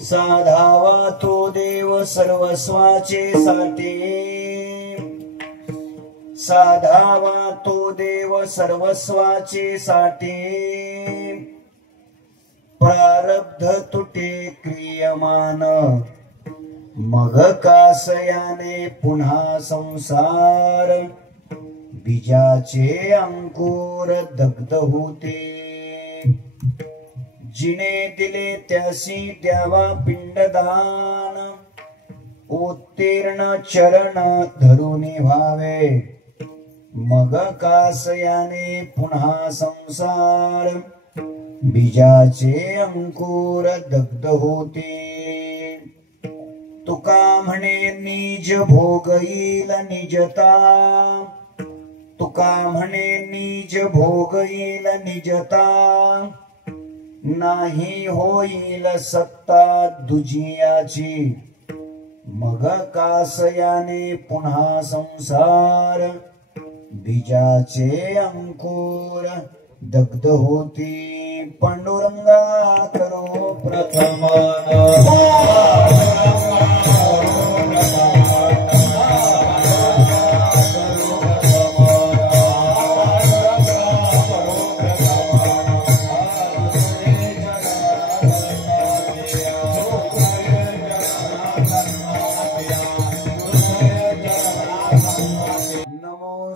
साधावा तो देव सर्वस्वाचे साठे, साधावा तो देव सर्वस्वाचे साठे, प्रारब्ध तुटे क्रियमान, मग कासयाने पुन्हा संसार, बीजाचे अंकुर दग्ध होते, जिने दिले त्यासी द्यावा पिंडदान, उत्तीर्ण चरण धरून व्हावे, मग कासयाने पुन्हा संसार, बीजाचे अंकुर दग्ध होते, तुका म्हणे निज भोग येईल निजता, तुका म्हणे निज भोग येईल निजता, नाही होईल सत्ता दुजियाची, मग कासयाने पुन्हा संसार, बीजाचे अंकुर दग्ध होती, पांडुरंगा करो प्रथम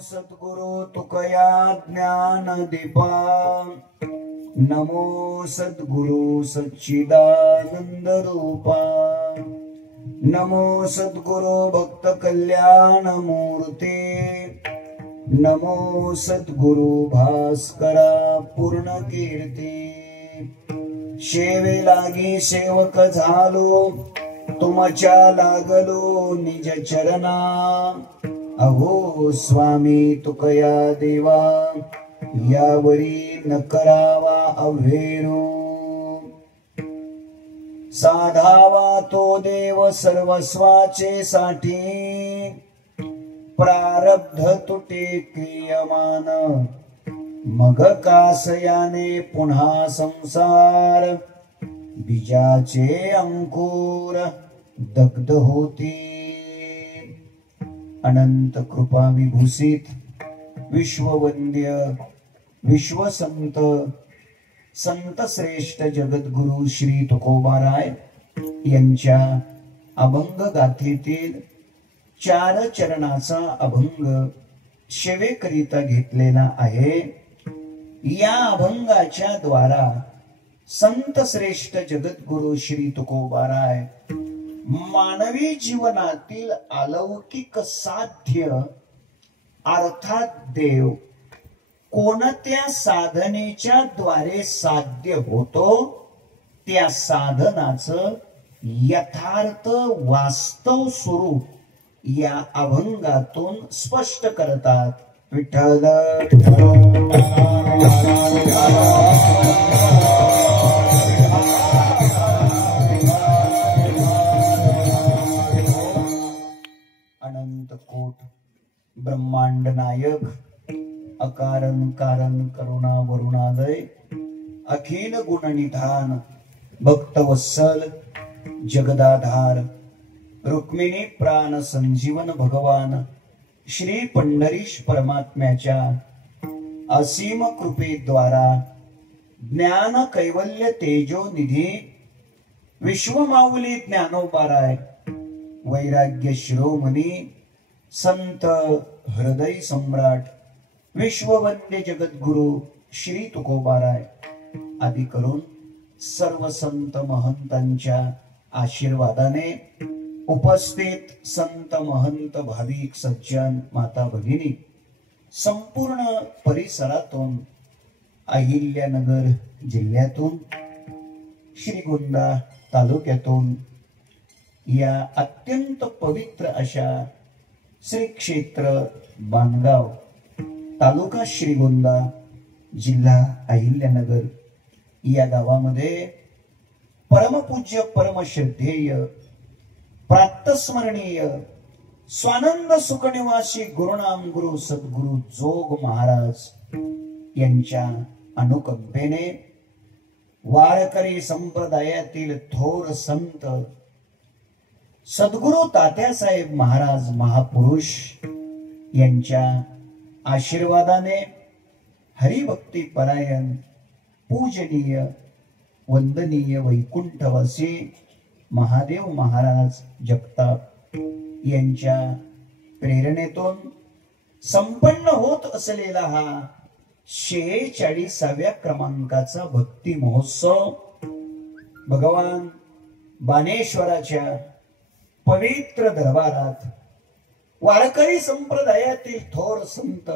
सद्गुरु तुकया ज्ञान दीपा, नमो सद्गुरु सच्चिदानंद रूपा, नमो सद्गुरु भक्त कल्याण मूर्ते, नमो सद्गुरु भास्करा पूर्ण कीर्ती, सेवे लागी सेवक झालो, तुमच्या लागलो निज चरणा, अहो स्वामी तुकया देवा, यावरी न करावा अव्हेरू, साधावा तो देव सर्वस्वाचे साठी, प्रारब्ध तुटे क्रियमान, मग कासयाने पुन्हा संसार, बीजाचे अंकुर दग्ध होती, अनंत कृपा विभूषित विश्ववंद्य विश्वसंत संत श्रेष्ठ जगद्गुरु श्री तुकोबाराय यांच्या अभंग गाथेतील 4 चरणाचा अभंग सेवेकरिता घेतलेला आहे। या अभंगाच्या द्वारा संत श्रेष्ठ जगद्गुरु श्री तुकोबाराय मानवी जीवनातील अलौकिक साध्य अर्थात देव कोणत्या साधनेच्या द्वारे साध्य होतो त्या साधनाचं यथार्थ वास्तव स्वरूप या अभंगातून स्पष्ट करतात। विठ्ठल अनंत कोट ब्रह्मांड नायक अकारण कारण करुणा वरुणालय अखिल गुण निधान भक्तवत्सल जगदाधार रुक्मिणी प्राण संजीवन भगवान श्री पंढरीश परमात्म्याच्या असीम कृपेद्वारा ज्ञान कैवल्य तेजो निधी विश्वमाऊली ज्ञानोबाराय वैराग्य शिरोमणी संत हृदय सम्राट विश्ववंद्य जगद्गुरु श्री तुकोबाराय आदि करून सर्व संत महंतांच्या आशीर्वादाने उपस्थित संत महंत भाविक सज्जन माता भगिनी संपूर्ण परिसरातून अहिल्यानगर जिल्ह्यातून श्रीगोंदा तालुक्यातून या अत्यंत पवित्र अशा श्री क्षेत्र बांधगाव तालुका श्रीगोंदा जिल्हा अहिल्यानगर या गावामध्ये परमपूज्य परमश्रद्धेय प्रातस्मरणीय स्वानंद सुखनिवासी गुरुनाम गुरु सद्गुरु जोग महाराज यांच्या अनुकंपेने वारकरी संप्रदायातील थोर संत सद्गुरु तात्यासाहेब महाराज महापुरुष यांच्या आशीर्वादाने हरिभक्ती परायण पूजनीय वंदनीय वैकुंठवासी महादेव महाराज जगताप यांच्या प्रेरणेतून संपन्न होत असलेला हा 46व्या क्रमांकाचा भक्ती महोत्सव भगवान बाणेश्वराच्या पवित्र दरबारात वारकरी संप्रदायातील थोर संत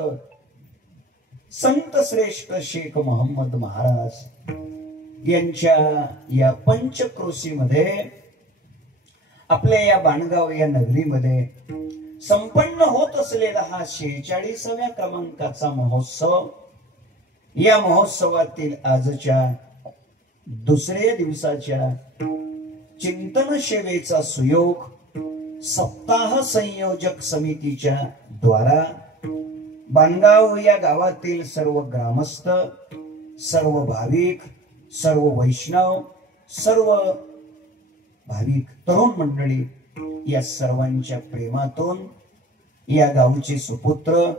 संत श्रेष्ठ शेख मोहम्मद महाराज यांच्या या पंचक्रोशीमध्ये आपल्या या बाणगाव या नगरीमध्ये संपन्न होत असलेला हा 46व्या क्रमांकाचा महोत्सव, या महोत्सवातील आजच्या दुसऱ्या दिवसाच्या चिंतन सेवेचा सुयोग सप्ताह संयोजक समितीच्या द्वारा बाणगाव या गावातील सर्व ग्रामस्थ, सर्व भाविक, सर्व वैष्णव, सर्व भाविक तरुण मंडळी या सर्वांच्या प्रेमातून या गावचे सुपुत्र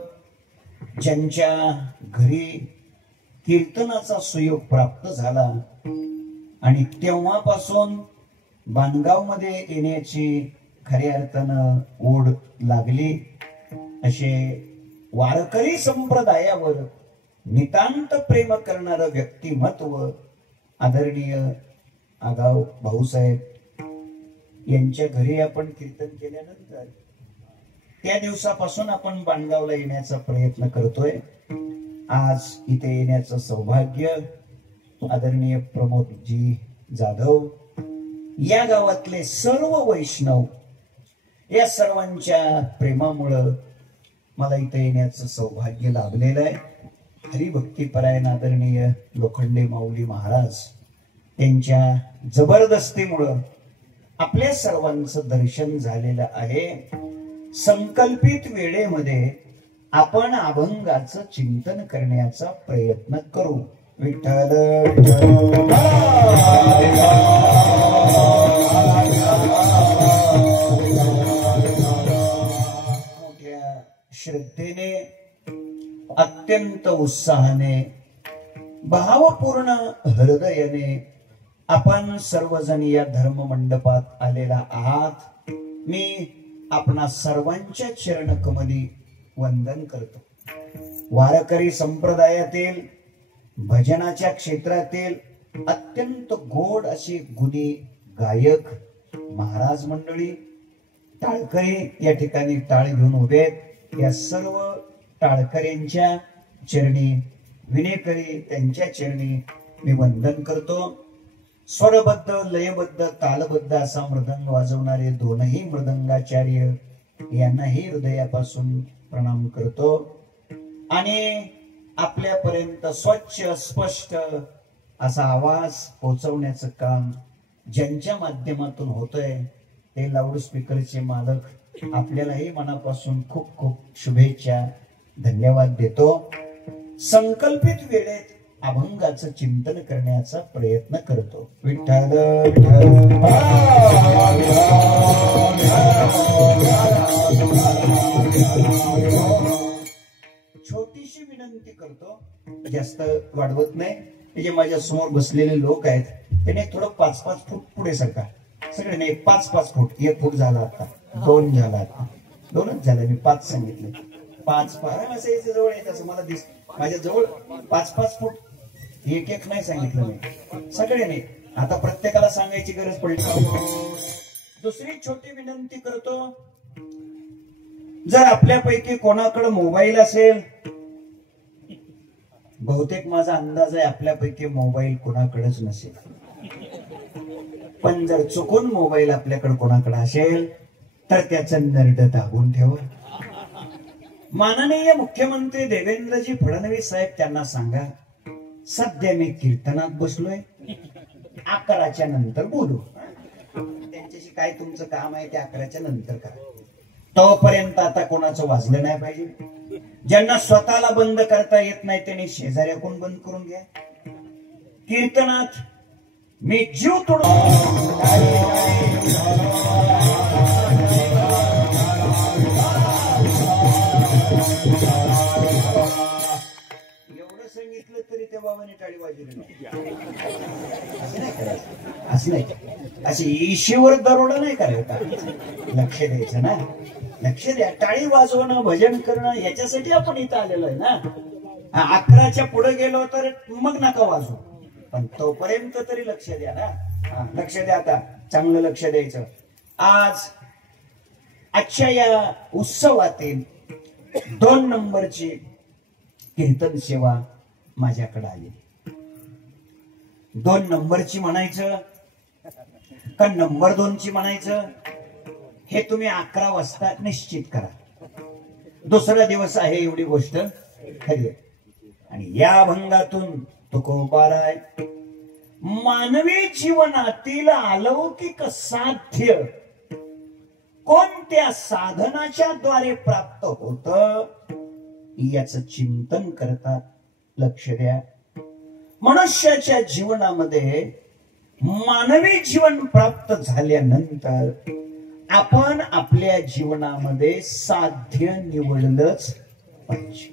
ज्यांच्या घरी कीर्तनाचा सुयोग प्राप्त झाला आणि तेव्हापासून बाणगाव मध्ये येण्याची खऱ्या अर्थानं ओढ लागली असे वारकरी संप्रदायावर नितांत प्रेम करणारं व्यक्तिमत्व आदरणीय आगाव भाऊसाहेब यांच्या घरी आपण कीर्तन केल्यानंतर त्या दिवसापासून आपण बाणगावला येण्याचा प्रयत्न करतोय. आज इथे येण्याचं सौभाग्य आदरणीय प्रमोदजी जाधव या गावातले सर्व वैष्णव या सर्वांच्या प्रेमामुळं मला इथे येण्याचं सौभाग्य लाभलेलं आहे. हरिभक्तीपरायण आदरणीय लोखंडे माऊली महाराज यांच्या जबरदस्तीमुळं आपल्या सर्वांचं दर्शन झालेलं आहे. संकल्पित वेळेमध्ये आपण अभंगाचं चिंतन करण्याचा प्रयत्न करू. विठ्ठल मोठ्या श्रद्धेने अत्यंत उत्साहाने भावपूर्ण हृदयाने आपण सर्वजण या धर्म मंडपात आलेला आहात. मी आपणा सर्वांच्या चरणकमली वंदन करतो. वारकरी संप्रदायातील भजनाच्या क्षेत्रातील अत्यंत गोड असे गुणी गायक महाराज मंडळी, टाळकरी या ठिकाणी टाळ घेऊन उभे आहेत. या सर्व टाळकऱ्यांच्या चरणी विनेकरी त्यांच्या चरणी मी वंदन करतो. स्वरबद्ध लयबद्ध तालबद्ध असा मृदंग वाजवणारे दोनही मृदंगाचार्य यांनाही हृदयापासून प्रणाम करतो आणि आपल्यापर्यंत स्वच्छ स्पष्ट असा आवाज पोहोचवण्याचं काम ज्यांच्या माध्यमातून होतंय ते लाऊडस्पीकरचे मालक आपल्यालाही मनापासून खूप खूप शुभेच्छा धन्यवाद देतो. संकल्पित वेळेत अभंगाचं चिंतन करण्याचा प्रयत्न करतो. विठ्ठल छोटीशी विनंती करतो, जास्त वाढवत नाही. जे माझ्या समोर बसलेले लोक आहेत त्याने थोडं 5-5 फूट पुढे सरका. सगळे नाही 5-5 फूट. 1 फूट झाला आता, 2 झाला आता, 2च झाला. मी 5 सांगितले. 5 याच्या जवळ येत असं मला दिसत. माझ्या जवळ 5-5 फूट 1-1 नाही सांगितलं मी, सगळे नाही. आता प्रत्येकाला सांगायची गरज पडली. दुसरी छोटी विनंती करतो, जर आपल्यापैकी कोणाकडे मोबाईल असेल, बहुतेक माझा अंदाज आहे आपल्यापैकी मोबाईल कोणाकडेच नसेल, पण जर चुकून मोबाईल आपल्याकडे कोणाकडे असेल तर त्याचं नरड दाबून ठेवा. माननीय मुख्यमंत्री देवेंद्रजी फडणवीस साहेब त्यांना सांगा, सध्या मी कीर्तनात बसलोय, 11च्या नंतर बोलू. त्यांच्याशी काय तुमचं काम आहे ते 11च्या नंतर करा. तोपर्यंत आता कोणाचं वाजलं नाही पाहिजे. ज्यांना स्वतःला बंद करता येत नाही त्यांनी शेजाऱ्याकडून बंद करून घ्या. कीर्तनात मी जीव तोडून एवढं सांगितलं तरी त्या बाबाने टाळी वाजवली नाही. असं नाही करायचं, असं नाही, असे ईशीवर दरोडा नाही करायचा. लक्ष द्यायचं ना, लक्ष द्या. टाळी वाजवणं, भजन करणं याच्यासाठी आपण इथं आलेलो आहे ना. 11च्या पुढे गेलो तर मग नका वाजू, पण तोपर्यंत तरी लक्ष द्या ना. लक्ष द्या, आता चांगलं लक्ष द्यायचं. आजच्या या उत्सवातील 2 नंबरची कीर्तन सेवा माझ्याकडे आली. 2 नंबरची म्हणायचं का नंबर 2ची म्हणायचं हे तुम्ही 11 वाजता निश्चित करा. दुसरा दिवस आहे, एवढी गोष्ट खरी आहे. आणि या भंगातून तुकोबाराय मानवी जीवनातील अलौकिक साध्य कोणत्या साधनाच्या द्वारे प्राप्त होत याचं चिंतन करतात. लक्ष द्या. मनुष्याच्या जीवनामध्ये मानवी जीवन प्राप्त झाल्यानंतर आपण आपल्या जीवनामध्ये साध्य निवडलंच पाहिजे.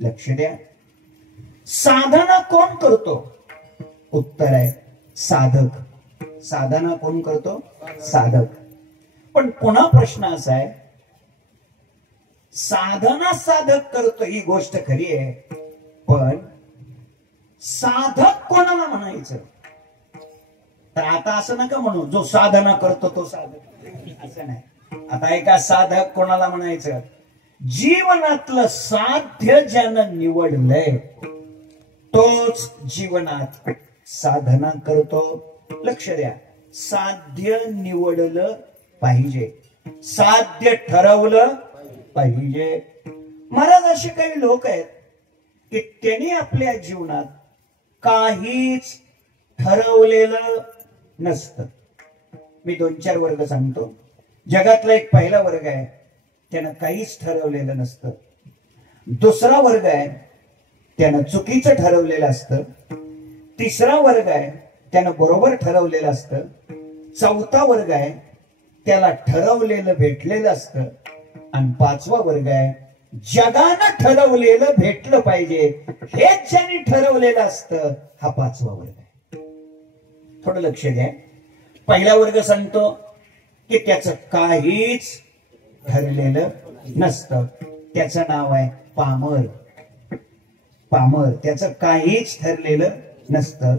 लक्ष द्या. साधना कोण करतो? उत्तर आहे साधक. साधना कोण करतो? साधक. पण पुन्हा प्रश्न असा आहे, साधना साधक करतो ही गोष्ट खरी आहे, पण साधक कोणाला म्हणायचं? तर आता असं नका म्हणू जो साधना करतो तो साधक, असं नाही. आता एका साधक कोणाला म्हणायचं? जीवनातलं साध्य ज्यानं निवडलंय तोच जीवनात साधना करतो. लक्ष द्या. साध्य निवडलं पाहिजे, साध्य ठरवलं पाहिजे. महाराज असे काही लोक आहेत की त्यांनी आपल्या जीवनात काहीच ठरवलेलं नसतं. मी 2-4 वर्ग सांगतो. जगातला एक पहिला वर्ग आहे, त्यानं काहीच ठरवलेलं नसतं. दुसरा वर्ग आहे, त्यानं चुकीचं ठरवलेलं असतं. तिसरा वर्ग आहे, त्यानं बरोबर ठरवलेलं असतं. चौथा वर्ग आहे, त्याला ठरवलेलं भेटलेलं असतं. आणि 5वा वर्ग आहे, जगानं ठरवलेलं भेटलं पाहिजे हेच ज्यांनी ठरवलेलं असतं, हा 5वा वर्ग आहे. थोडं लक्ष द्या. पहिला वर्ग सांगतो की त्याचं काहीच ठरलेलं नसतं, त्याचं नाव आहे पामर. पामर, त्याचं काहीच ठरलेलं नसतं.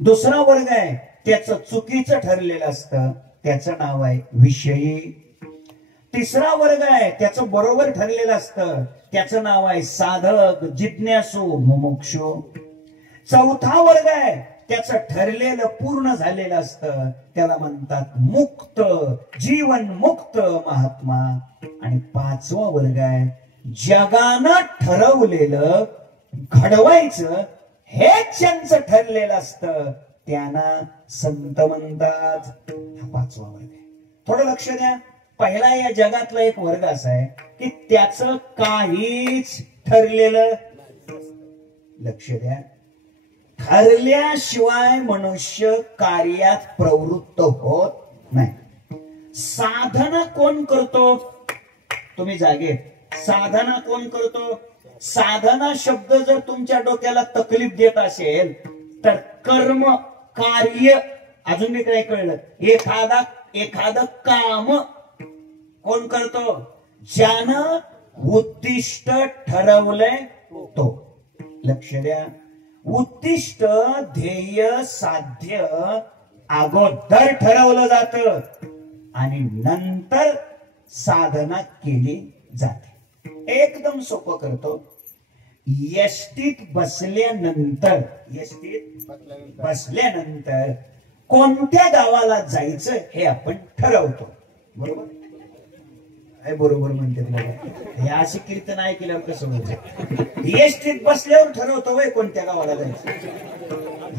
दुसरा वर्ग आहे, त्याचं चुकीचं ठरलेलं असतं, त्याचं नाव आहे विषयी. तिसरा वर्ग आहे, त्याचं बरोबर ठरलेलं असतं, त्याचं नाव आहे साधक, जिज्ञासू, मुमुक्षु. चौथा वर्ग आहे, त्याचं ठरलेलं पूर्ण झालेलं असतं, त्याला म्हणतात मुक्त, जीवन मुक्त महात्मा. आणि 5वा वर्ग आहे, जगानं ठरवलेलं घडवायचं हेच ज्यांचं ठरलेलं असतं त्यांना संत म्हणतात. हा 5वा वर्ग आहे. थोडं लक्ष द्या. पहिला या जगातला एक वर्ग असा आहे की त्याचं काहीच ठरलेलं. लक्ष द्या. ठरल्याशिवाय मनुष्य कार्यात प्रवृत्त होत नाही. साधना कोण करतो? तुम्ही जागे. साधना कोण करतो? साधना शब्द जर तुमच्या डोक्याला तकलीफ देत असेल तर कर्म, कार्य, अजून मी काय कळलं, एखादं काम कोण करतो? ज्यानं उद्दिष्ट ठरवलंय तो. लक्ष द्या. उद्दिष्ट, ध्येय, साध्य अगोदर ठरवलं जातं आणि नंतर साधना केली जाते. एकदम सोपं करतो. एसटीत बसल्यानंतर कोणत्या गावाला जायचं हे आपण ठरवतो, बरोबर? बरोबर म्हणते. या अशी कीर्तन ऐकल्यावर कसं होतं? एसटीत बसल्यावर ठरवतो वय कोणत्या गावाला जायचं?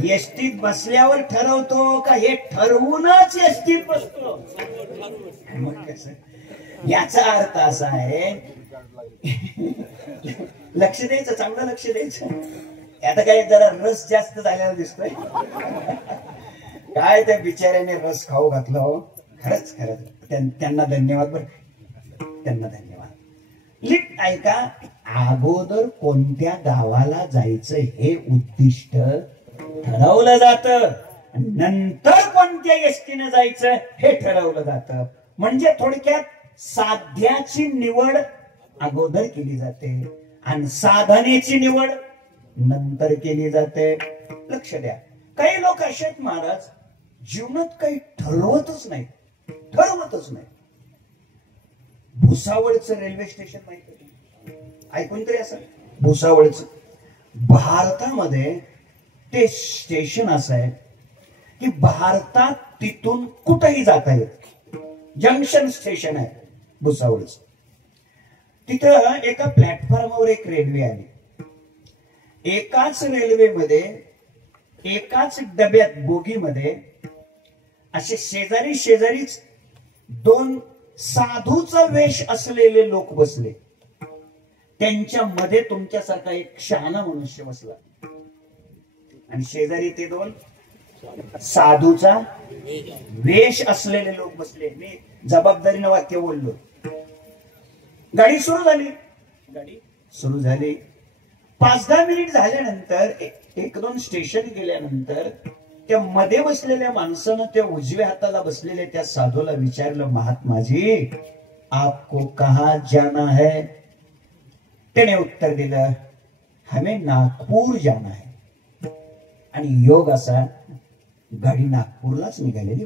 एसटीत बसल्यावर ठरवतो का हे ठरवूनच एसटीत बसतो? मग कसं? याचा अर्थ असा आहे, लक्ष द्यायचं, चांगलं लक्ष द्यायचं. आता काय जरा रस जास्त झालेला दिसतोय. काय त्या बिचाऱ्याने रस खाऊ घातला हो. खरंच खरंच त्यांना धन्यवाद. बर त्यांना धन्यवाद. लीट ऐका, अगोदर कोणत्या गावाला जायचं हे उद्दिष्ट ठरवलं जातं, नंतर कोणत्या एसटीने जायचं हे ठरवलं जातं. म्हणजे थोडक्यात साध्याची निवड अगोदर केली जाते आणि साधनेची निवड नंतर केली जाते. लक्ष द्या, काही लोक असे आहेत महाराज, जीवनात काही ठरवतच नाही. भुसावळचं रेल्वे स्टेशन माहिती ऐकून तरी असं. भुसावळचं भारतामध्ये ते स्टेशन असं आहे की भारतात तिथून कुठेही जाता येत. जंक्शन स्टेशन आहे भुसावळचं. तिथं एका प्लॅटफॉर्मवर एक रेल्वे आली. एकाच रेल्वेमध्ये एकाच डब्यात बोगीमध्ये असे शेजारी शेजारीच दोन साधूचा वेश असलेले लोक बसले. त्यांच्या मध्ये तुमच्यासारखा एक शहाणा मनुष्य बसला आणि शेजारी ते दोन साधूचा वेश असलेले लोक बसले. मी जबाबदारीनं वाक्य बोललो. गाडी सुरू झाली. 5-10 मिनिट झाल्यानंतर एक दोन स्टेशन गेल्यानंतर त्या मध्ये बसलेल्या माणसानं त्या उजव्या हाताला बसलेल्या त्या साधूला विचारलं, महात्माजी आपको कहाँ जाना है? त्याने उत्तर दिलं, हमें नागपूर जाना है. आणि योग असा गाडी नागपूरलाच निघालेली.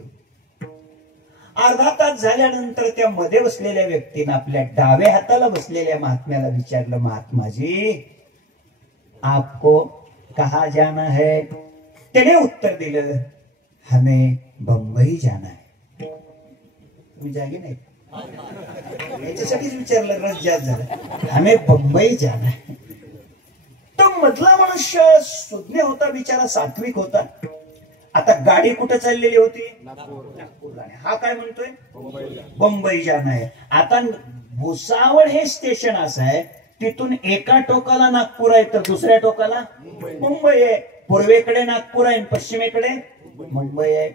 अर्धा तास झाल्यानंतर त्या मध्ये बसलेल्या व्यक्तीनं आपल्या डाव्या हाताला बसलेल्या महात्म्याला विचारलं, महात्माजी आपको कहाँ जाना है? त्याने उत्तर दिलं, हमें बंबई जाना है. तुम्ही जागे नाही याच्यासाठीच विचारलं, रस जास्त झाला. हमें बंबई जाना है. तो मधला मनुष्य सुज्ञ होता, बिचारा सात्विक होता. आता गाडी कुठे चाललेली होती? नागपूरला. हा काय म्हणतोय? बंबई जाना है. आता भुसावळ हे स्टेशन असं आहे, तिथून एका टोकाला नागपूर आहे तर दुसऱ्या टोकाला मुंबई आहे. पूर्वेकडे नागपूर आहे, पश्चिमेकडे मुंबई आहे.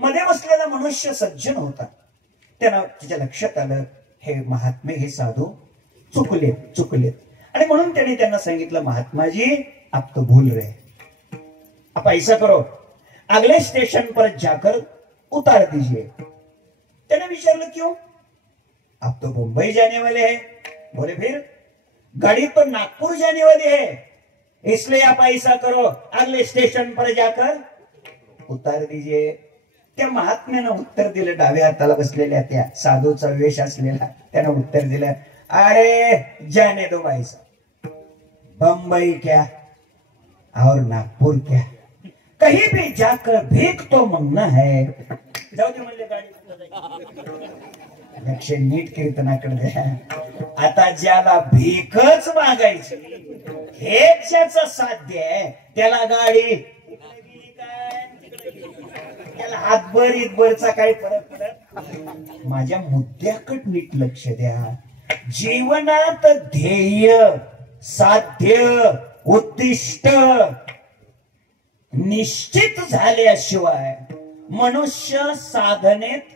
मध्ये बसलेला मनुष्य सज्जन होता. त्याच्या लक्षात आलं, हे महात्मे हे साधू चुकलेत. आणि म्हणून त्याने त्यांना सांगितलं, महात्माजी आप तो भूल रहे, आप ऐसा करो, अगले स्टेशन पर जाकर उतार दीजिए. त्याने विचारलं, क्यों? आप तो मुंबई जाने वाले हैं. बोले फिर? गाड़ी तो नागपुर जाने वाली है, इसलिए आप ऐसा करो, अगले स्टेशन पर जाकर उतार दीजिए. त्या महात्म्यानं उत्तर दिलं, डाव्या हाताला बसलेल्या त्या साधूचा वेश असलेला त्यानं उत्तर दिलं, अरे जाने दो भाई साहब, बंबई क्या और नागपुर क्या, कहीं भी जाकर भीख तो मांगना है. जाऊ दे म्हणले गाडी. लक्ष नीट कीर्तनाकडे द्या. आता ज्याला भीकच मागायची हेच ज्याचं साध्य आहे, त्याला गाडी त्याला हातभर इतभरचा काही फरक पडत. माझ्या मुद्द्याकडे नीट लक्ष द्या. जीवनात ध्येय, साध्य, उद्दिष्ट निश्चित झाल्याशिवाय मनुष्य साधनेत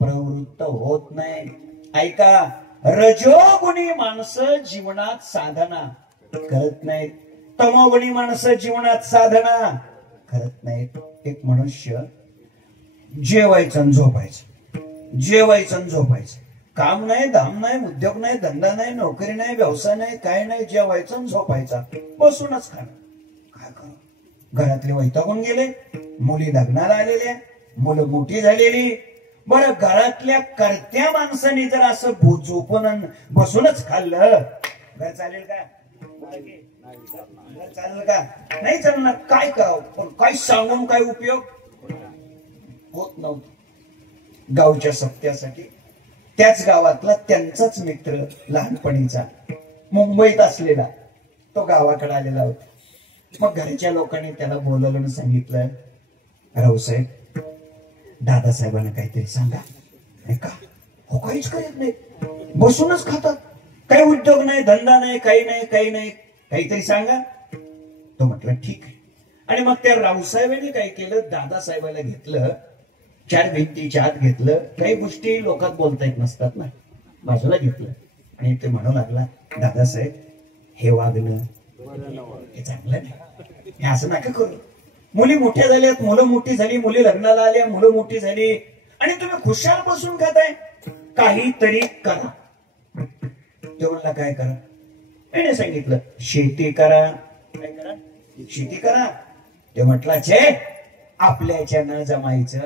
प्रवृत्त होत नाही. ऐका, रजोगुणी माणसं जीवनात साधना करत नाहीत, तमोगुणी माणसं जीवनात साधना करत नाहीत. एक मनुष्य जेवायचं आणि झोपायचं, काम नाही, धाम नाही, उद्योग नाही, धंदा नाही, नोकरी नाही, व्यवसाय नाही, काय नाही, जेवायचं आणि झोपायचा, बसूनच खाणं. काय करू? घरातले वैतागून गेले, मुली लग्नाला आलेल्या, मुलं मोठी झालेली. बरं, घरातल्या करत्या माणसाने जर असं झोपून बसूनच खाल्लं, घर चालेल का? चालेल का? नाही चालणार. काय करावं? पण काय सांगून काय उपयोग होत नव्हता. गावच्या सप्त्यासाठी त्याच गावातला त्यांचाच मित्र लहानपणीचा मुंबईत असलेला तो गावाकडे आलेला होता. मग घरच्या लोकांनी त्याला बोलवलं आणि सांगितलं, रावसाहेब दादासाहेबांना काहीतरी सांगा. नाही का? हो, काहीच करीत नाही, बसूनच खातात, काही उद्योग नाही, धंदा नाही, काही नाही, काहीतरी सांगा. तो म्हटलं ठीक आहे. आणि मग त्या रावसाहेबांनी काय केलं, दादासाहेबाला घेतलं, चार भिंतीच्या आत घेतलं, काही गोष्टी लोकात बोलता येत नसतात ना, बाजूला घेतलं आणि ते म्हणू लागला, दादासाहेब हे वागणं हे चांगलं नाही, हे असं नका करू. मुली मोठ्या झाल्यात, मुलं मोठी झाली, मुली लग्नाला आल्या, मुलं मोठी झाली आणि तुम्ही खुशाल बसून खाताय, काहीतरी करा. ते म्हणला काय करा, त्याने सांगितलं शेती करा. काय करा, शेती करा. ते म्हटला छे आपल्याच्यानं जमायचं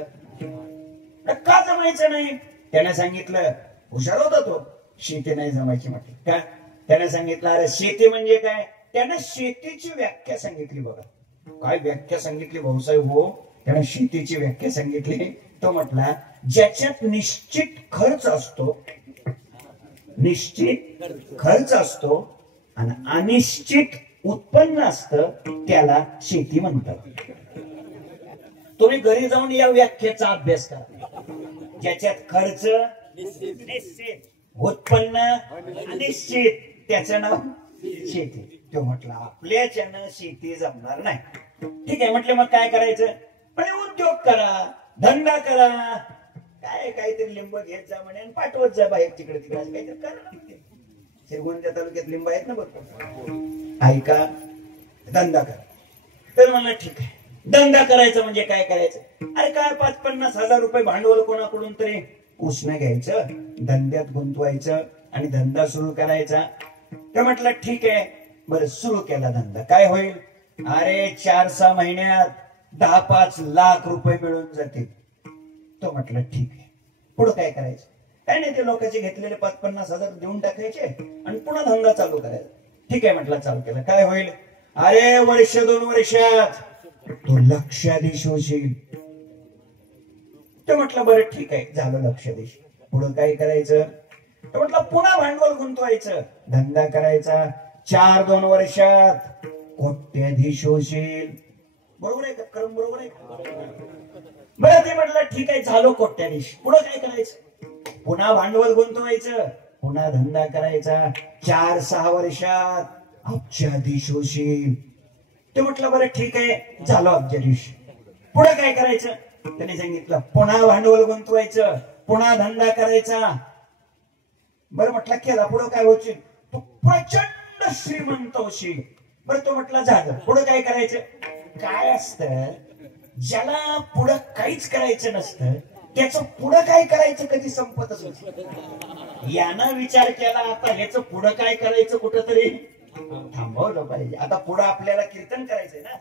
का जमायचं नाही. त्याने सांगितलं, हुशार होता तो, शेती नाही जमायची म्हटलं का. त्याने सांगितलं अरे शेती म्हणजे काय. त्याने शेतीची व्याख्या सांगितली. बघा काय व्याख्या सांगितली भाऊसाहेब हो. त्याने शेतीची व्याख्या सांगितली. तो म्हटला ज्याच्यात निश्चित खर्च असतो, निश्चित खर्च असतो आणि अनिश्चित उत्पन्न असतं, त्याला शेती म्हणतात. तुम्ही घरी जाऊन या व्याख्येचा अभ्यास करा. ज्याच्यात खर्च निश्चित, उत्पन्न अनिश्चित, त्याचं नाव शेती. तो म्हटलं आपल्याच्यानं शेती जमणार नाही. ठीक आहे म्हटलं, मग काय करायचं. म्हणजे उद्योग करा, धंदा करा, काय काहीतरी लिंब घेत जा म्हणे आणि पाठवत जा बाहेर तिकडे तिकडे, काहीतरी करा. श्रीगोंद्या तालुक्यात लिंब आहेत ना बरोबर, ऐका धंदा करा. तर म्हणलं ठीक आहे, धंदा करायचं म्हणजे काय करायचं. अरे काय 50-50 हजार रुपये भांडवल कोणाकडून तरी उसणं घ्यायचं, धंद्यात गुंतवायचं आणि धंदा सुरू करायचा. तर म्हटलं ठीक आहे, बरं सुरू केला धंदा. काय होईल, अरे 4-6 महिन्यात 10-5 लाख रुपये मिळून जातील. तो म्हटलं ठीक आहे, पुढे काय करायचं. काय नाही, ते लोकांचे घेतलेले 50-50 हजार देऊन टाकायचे आणि पुन्हा धंदा चालू करायचा. ठीक आहे म्हटलं, चालू केलं. काय होईल, अरे 1-2 वर्षात तू लक्षाधीश होशील. ते म्हटलं बरं ठीक आहे, झालं लक्षाधीश. पुढे काय करायचं. तर म्हटलं पुन्हा भांडवल गुंतवायचं, धंदा करायचा. 4-2 वर्षात कोट्याधीश होशील. बरोबर आहे का, क्रम बरोबर आहे का. बरं ते म्हटलं ठीक आहे, झालो कोट्याधीश. पुढे काय करायचं, पुन्हा भांडवल गुंतवायचं, पुन्हा धंदा करायचा. 4-6 वर्षात अब्जाधीश होशील. ते म्हटलं बरं ठीक आहे, झालं अब्जाधीश. पुढे काय करायचं. त्याने सांगितलं पुन्हा भांडवल गुंतवायचं, पुन्हा धंदा करायचा. बरं म्हटलं केला. पुढे काय होशील, तू प्रचंड श्रीमंत होशील. बरं तो म्हटलं झालं. पुढे काय करायचं. काय असतं, ज्याला पुढं काहीच करायचं नसतं त्याचं पुढं काय करायचं कधी संपतच नसतं. यानं विचार केला आता ह्याचं पुढं काय करायचं कुठंतरी थांबवलं पाहिजे. आता पुढं आपल्याला कीर्तन करायचंय ना.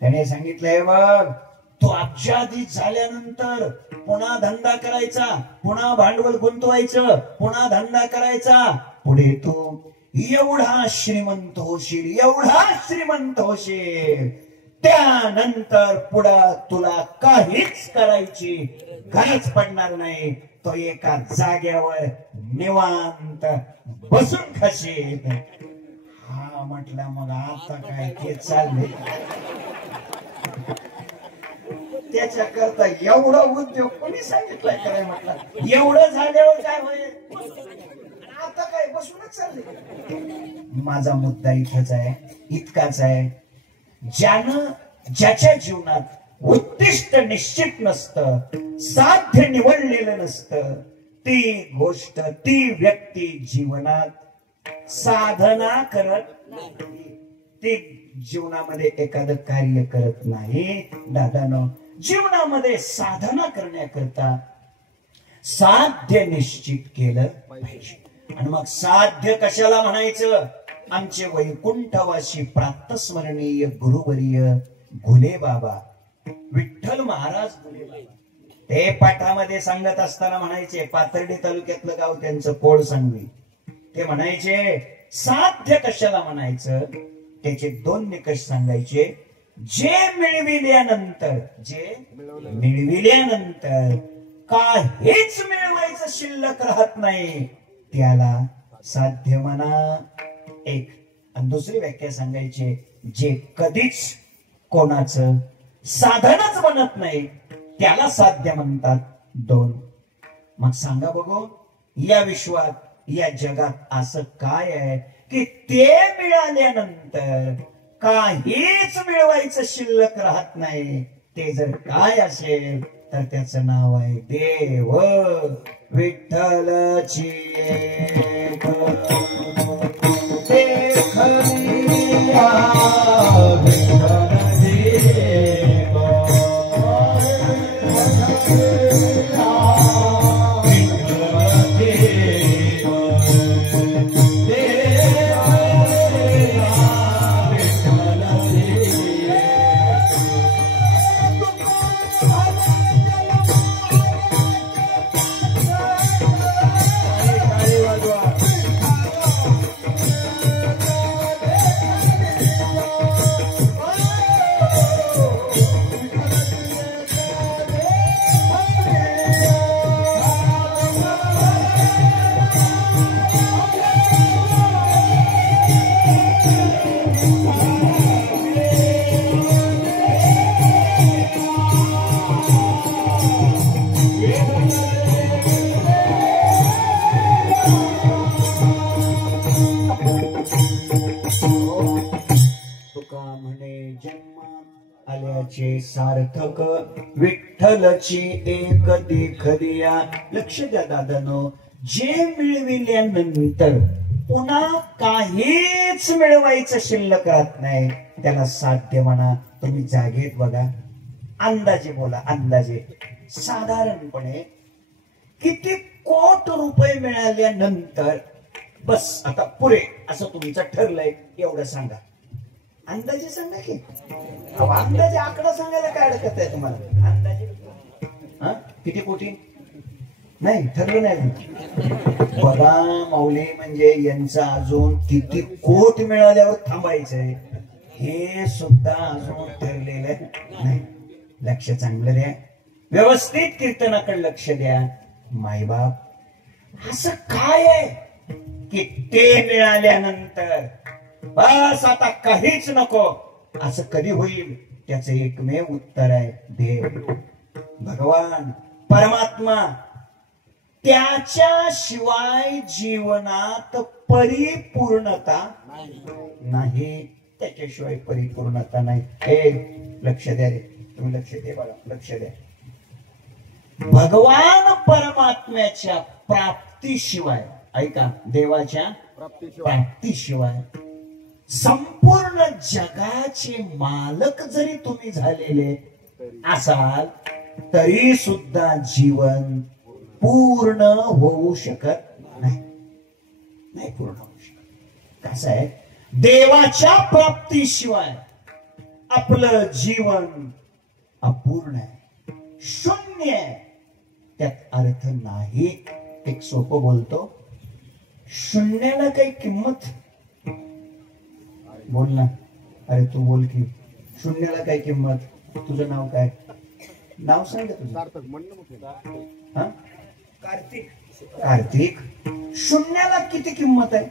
त्याने सांगितलंय बघ, तो अब्जाधीश झाल्यानंतर पुन्हा धंदा करायचा, पुन्हा भांडवल गुंतवायचं, पुन्हा धंदा करायचा. पुढे तू एवढा श्रीमंत होशील, एवढा श्रीमंत होशील, त्यानंतर पुढे तुला काहीच करायची गरज पडणार नाही. तो एका जाग्यावर निवांत बसून खाशील. हा म्हटलं मग आता काय ते चालले. त्याच्या करता एवढा उद्योग कोणी सांगितलाय कराय. म्हटलं एवढं झाल्यावर काय होईल, आता काय बसूनच चालले. माझा मुद्दा इथंच आहे, इतकाच आहे. ज्याच्या जीवनात उद्दिष्ट निश्चित नसतं, साध्य निवडलेलं नसतं, ती गोष्ट, ती व्यक्ती जीवनात साधना करत नाही, ती जीवनामध्ये एखादं कार्य करत नाही. दादानो, जीवनामध्ये साधना करण्याकरता साध्य निश्चित केलं पाहिजे. आणि मग साध्य कशाला म्हणायचं. आमचे वैकुंठवासी प्रातस्मरणीय गुरुवर्य घुले बाबा, विठ्ठल महाराज घुले बाबा, ते पाठामध्ये सांगत असताना म्हणायचे, पाथर्डी तालुक्यातलं गाव त्यांचं कोळसंगवी. ते म्हणायचे साध्य कशाला म्हणायचं, त्याचे 2 निकष सांगायचे. जे मिळविल्यानंतर, जे मिळविल्यानंतर काहीच मिळवायचं शिल्लक राहत नाही, त्याला साध्य म्हणा. एक. आणि दुसरी व्याख्या सांगायची, जे कधीच कोणाचं साधनच बनत नाही त्याला साध्य म्हणतात. 2. मग सांगा बघू, या विश्वात, या जगात असं काय आहे की ते मिळाल्यानंतर काहीच मिळवायचं शिल्लक राहत नाही, ते जर काय असेल तर त्याचं नाव आहे देव विठ्ठलची एक देखलिया विठ्ठलजी सार्थक विठ्ठलची एक देखलिया. लक्ष द्या दादानो, जे मिळविल्यानंतर पुन्हा काहीच मिळवायचं शिल्लक राहत नाही त्याला साध्य म्हणा. तुम्ही जागेत बघा, अंदाजे बोला, अंदाजे साधारणपणे किती कोट रुपये मिळाल्यानंतर बस आता पुरे असं तुमचं ठरलंय एवढं सांगा. अंदाजे सांगा की, अंदाजे आकडा सांगायला काय अडकत आहे तुम्हाला? अंदाजे किती कोटी नाही ठरलं नाही. बघा माऊली, म्हणजे यांचं अजून किती कोट मिळाल्यावर थांबायचंय हे सुद्धा अजून ठरलेलं नाही. लक्ष चांगलं द्या, व्यवस्थित कीर्तनाकडे लक्ष द्या. मायबाप असं काय आहे की ते मिळाल्यानंतर बस आता काहीच नको असं कधी होईल? त्याचं एकमेव उत्तर आहे देव, भगवान, परमात्मा. त्याच्याशिवाय जीवनात परिपूर्णता नाही, त्याच्याशिवाय परिपूर्णता नाही. हे लक्ष द्या रे, तुम्ही लक्ष द्या, बघा लक्ष द्या. भगवान परमात्म्याच्या प्राप्तीशिवाय, ऐका, देवाच्या प्राप्तीशिवाय संपूर्ण जगाचे मालक जरी तुम्ही झालेले असाल तरी सुद्धा जीवन पूर्ण होऊ शकत नाही. नाही पूर्ण होऊ शकत. कसं आहे, देवाच्या प्राप्तीशिवाय आपलं जीवन अपूर्ण आहे, शून्य आहे, त्यात अर्थ नाही. एक सोपं बोलतो, शून्याला काही किंमत? बोल ना, अरे तू बोल की, शून्याला काय किंमत? तुझं नाव काय? नाव सांग तुझं. कार्तिक. कार्तिक. शून्याला किती किंमत आहे?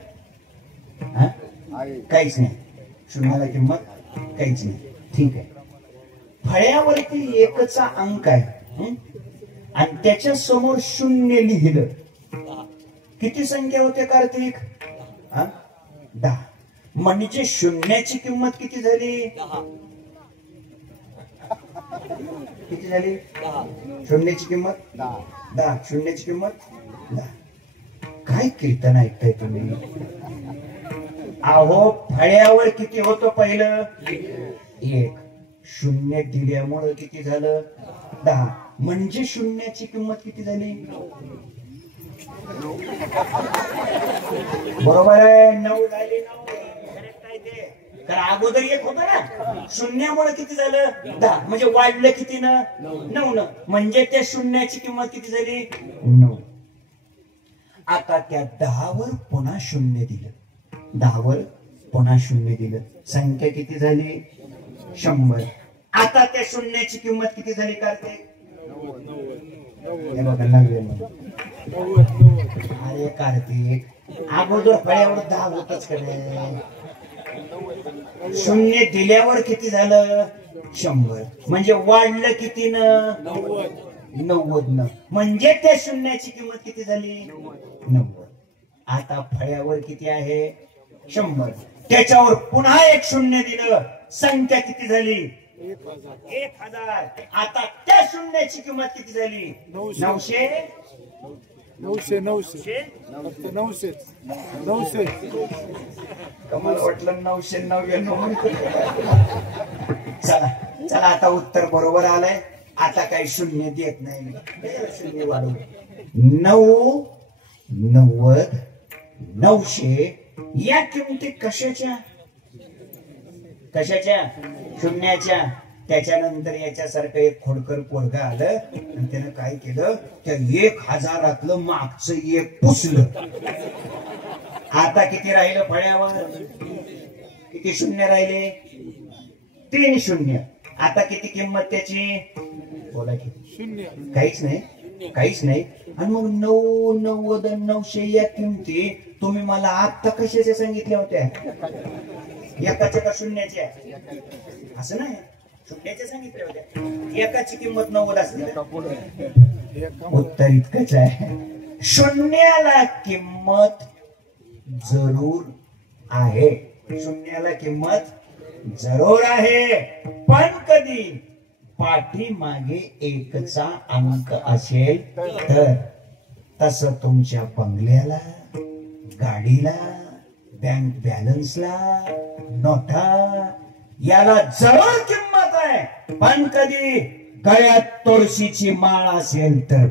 काहीच नाही. शून्याला किंमत काहीच नाही. ठीक आहे, फळ्यावरती एकचा अंक आहे आणि त्याच्या समोर शून्य लिहिलं, किती संख्या होते कार्तिक? 10. म्हणजे शून्याची किंमत किती झाली? किती झाली? शून्याची किंमत 10. शून्याची किंमत 10. काय कीर्तन ऐकताय तुम्ही? अहो, फळ्यावर किती होतं पहिलं? 1. शून्य दिल्यामुळे किती झालं? 10. म्हणजे शून्याची किंमत किती झाली? बरोबर आहे, 9 झाली. 9 तर अगोदर 1 होतं ना, शून्यामुळे किती झालं? 10. म्हणजे वाढलं किती ना? 9. म्हणजे त्या शून्याची किंमत किती झाली? 9. आता त्या 10 वर पुन्हा शून्य दिलं, 10 वर पुन्हा शून्य दिलं, संख्या किती झाली? 100. आता त्या शून्याची किंमत किती झाली कार्तिक? हे बघा, 90. अरे कार्तिक, अगोदर फळ्यावर 10 होतच कडे, शून्य दिल्यावर किती झालं? 100. म्हणजे वाढलं किती न? 90 न. म्हणजे त्या शून्याची किंमत किती झाली? 90. आता फळ्यावर किती आहे? 100. त्याच्यावर पुन्हा एक शून्य दिलं, संख्या किती झाली? 1000. आता त्या शून्याची किंमत किती झाली? 900. 900 900 900 900. कमाल वाटलं 999. चला चला, आता उत्तर बरोबर आलंय. आता काही शून्य देत नाही मी, शून्य वाढवू. 9, 90, 900 या किमती कशाच्या? कशाच्या? शून्याच्या. त्याच्यानंतर याच्यासारखं एक खोडकर पोरगा आलं आणि त्यानं काय केलं, त्या 1000 मागचं एक पुसलं. आता किती राहिलं फळ्यावर? किती शून्य राहिले? 3 शून्य. आता किती किंमत त्याची? बोला की. शून्य. काहीच नाही, काहीच नाही. आणि मग 9, 90, 900 या किमती तुम्ही मला आता कशाच्या सांगितल्या होत्या? एकाच्या का शून्याच्या? असं नाही, शून्याच्या सांगितल्या होत्या. एकाची किंमत 90 असते. उत्तर इतकंच आहे, शून्याला किंमत जरूर आहे. शून्याला किंमत जरूर आहे, पण कधी? पाठीमागे एकचा अंक असेल तर. तसं तुमच्या बंगल्याला, गाडीला, बँक बॅलन्सला, नोटा याला जरूर किंमत आहे, पण कधी? गळ्यात तुळशीची माळ असेल तर.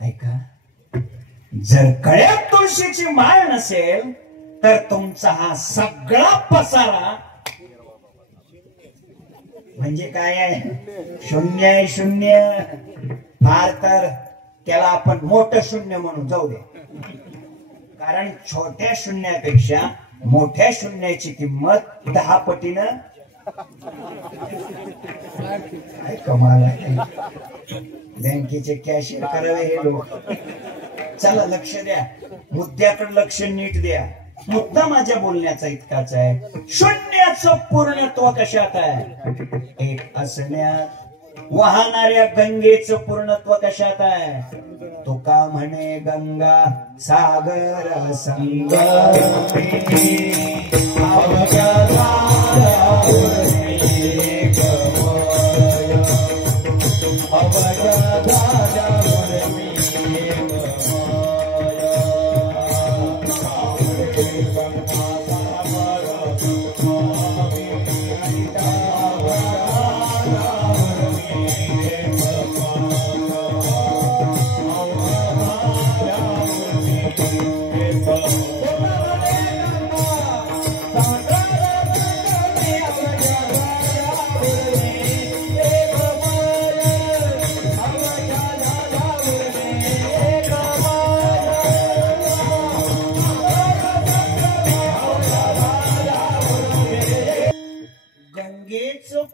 ऐका, जर गळ्यात तुळशीची माळ नसेल तर तुमचा हा सगळा पसारा म्हणजे काय आहे? शून्य आहे. शून्य. फार तर त्याला आपण मोठं शून्य म्हणून जाऊ दे, कारण छोट्या शून्यापेक्षा मोठ्या शून्याची किंमत 10 पटीनं. काय कमाल आहे. बँकेचे कॅशियर करावे हे लोक. चला लक्ष द्या, मुद्द्याकडे लक्ष नीट द्या. मुद्दा माझ्या बोलण्याचा इतकाच आहे, शून्याचं पूर्णत्व कशात आहे? एक असण्यात. वाहणाऱ्या गंगेचं पूर्णत्व कशात आहे? तुका म्हणे गंगा सागर संगमे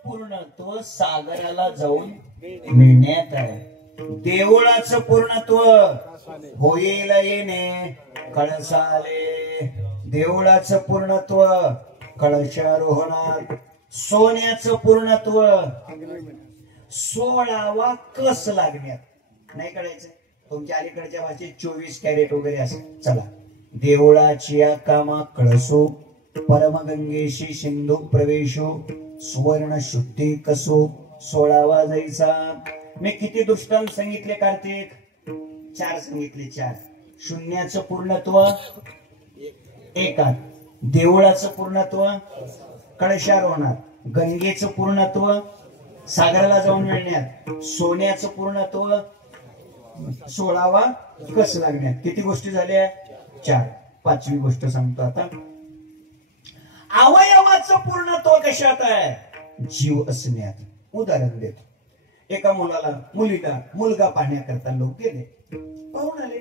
पूर्णत्व सागराला जाऊन मिळण्यात आहे. देवळाचं पूर्णत्व होईल येणे कळसाले. देवळाचं पूर्णत्व कळशारोहणात. सोन्याचं पूर्णत्व 16वा कस लागण्यात. नाही कळायचं, तुमच्या अलीकडच्या भाषेत 24 कॅरेट वगैरे असेल. चला, देवळाची कामा कळसो परमगंगेशी सिंधू प्रवेशो सुवर्ण शुद्धी कसो 16वा जायचा. मी किती दृष्टांत सांगितले कार्तिक? 4 सांगितले. 4. शून्याचं पूर्णत्व एकात, देवळाचं पूर्णत्व कळशारोहणात, गंगेचं पूर्णत्व सागराला जाऊन मिळण्यात, सोन्याचं पूर्णत्व 16वा कस लागण्यात. किती गोष्टी झाल्या? 4. 5वी गोष्ट सांगतो आता. अवयवाचं पूर्णत्व कशात आहे? जीव असण्यात. उदाहरण देतो. एका मुलीला मुलगा पाहण्याकरता लोक गेले, पाहून आले.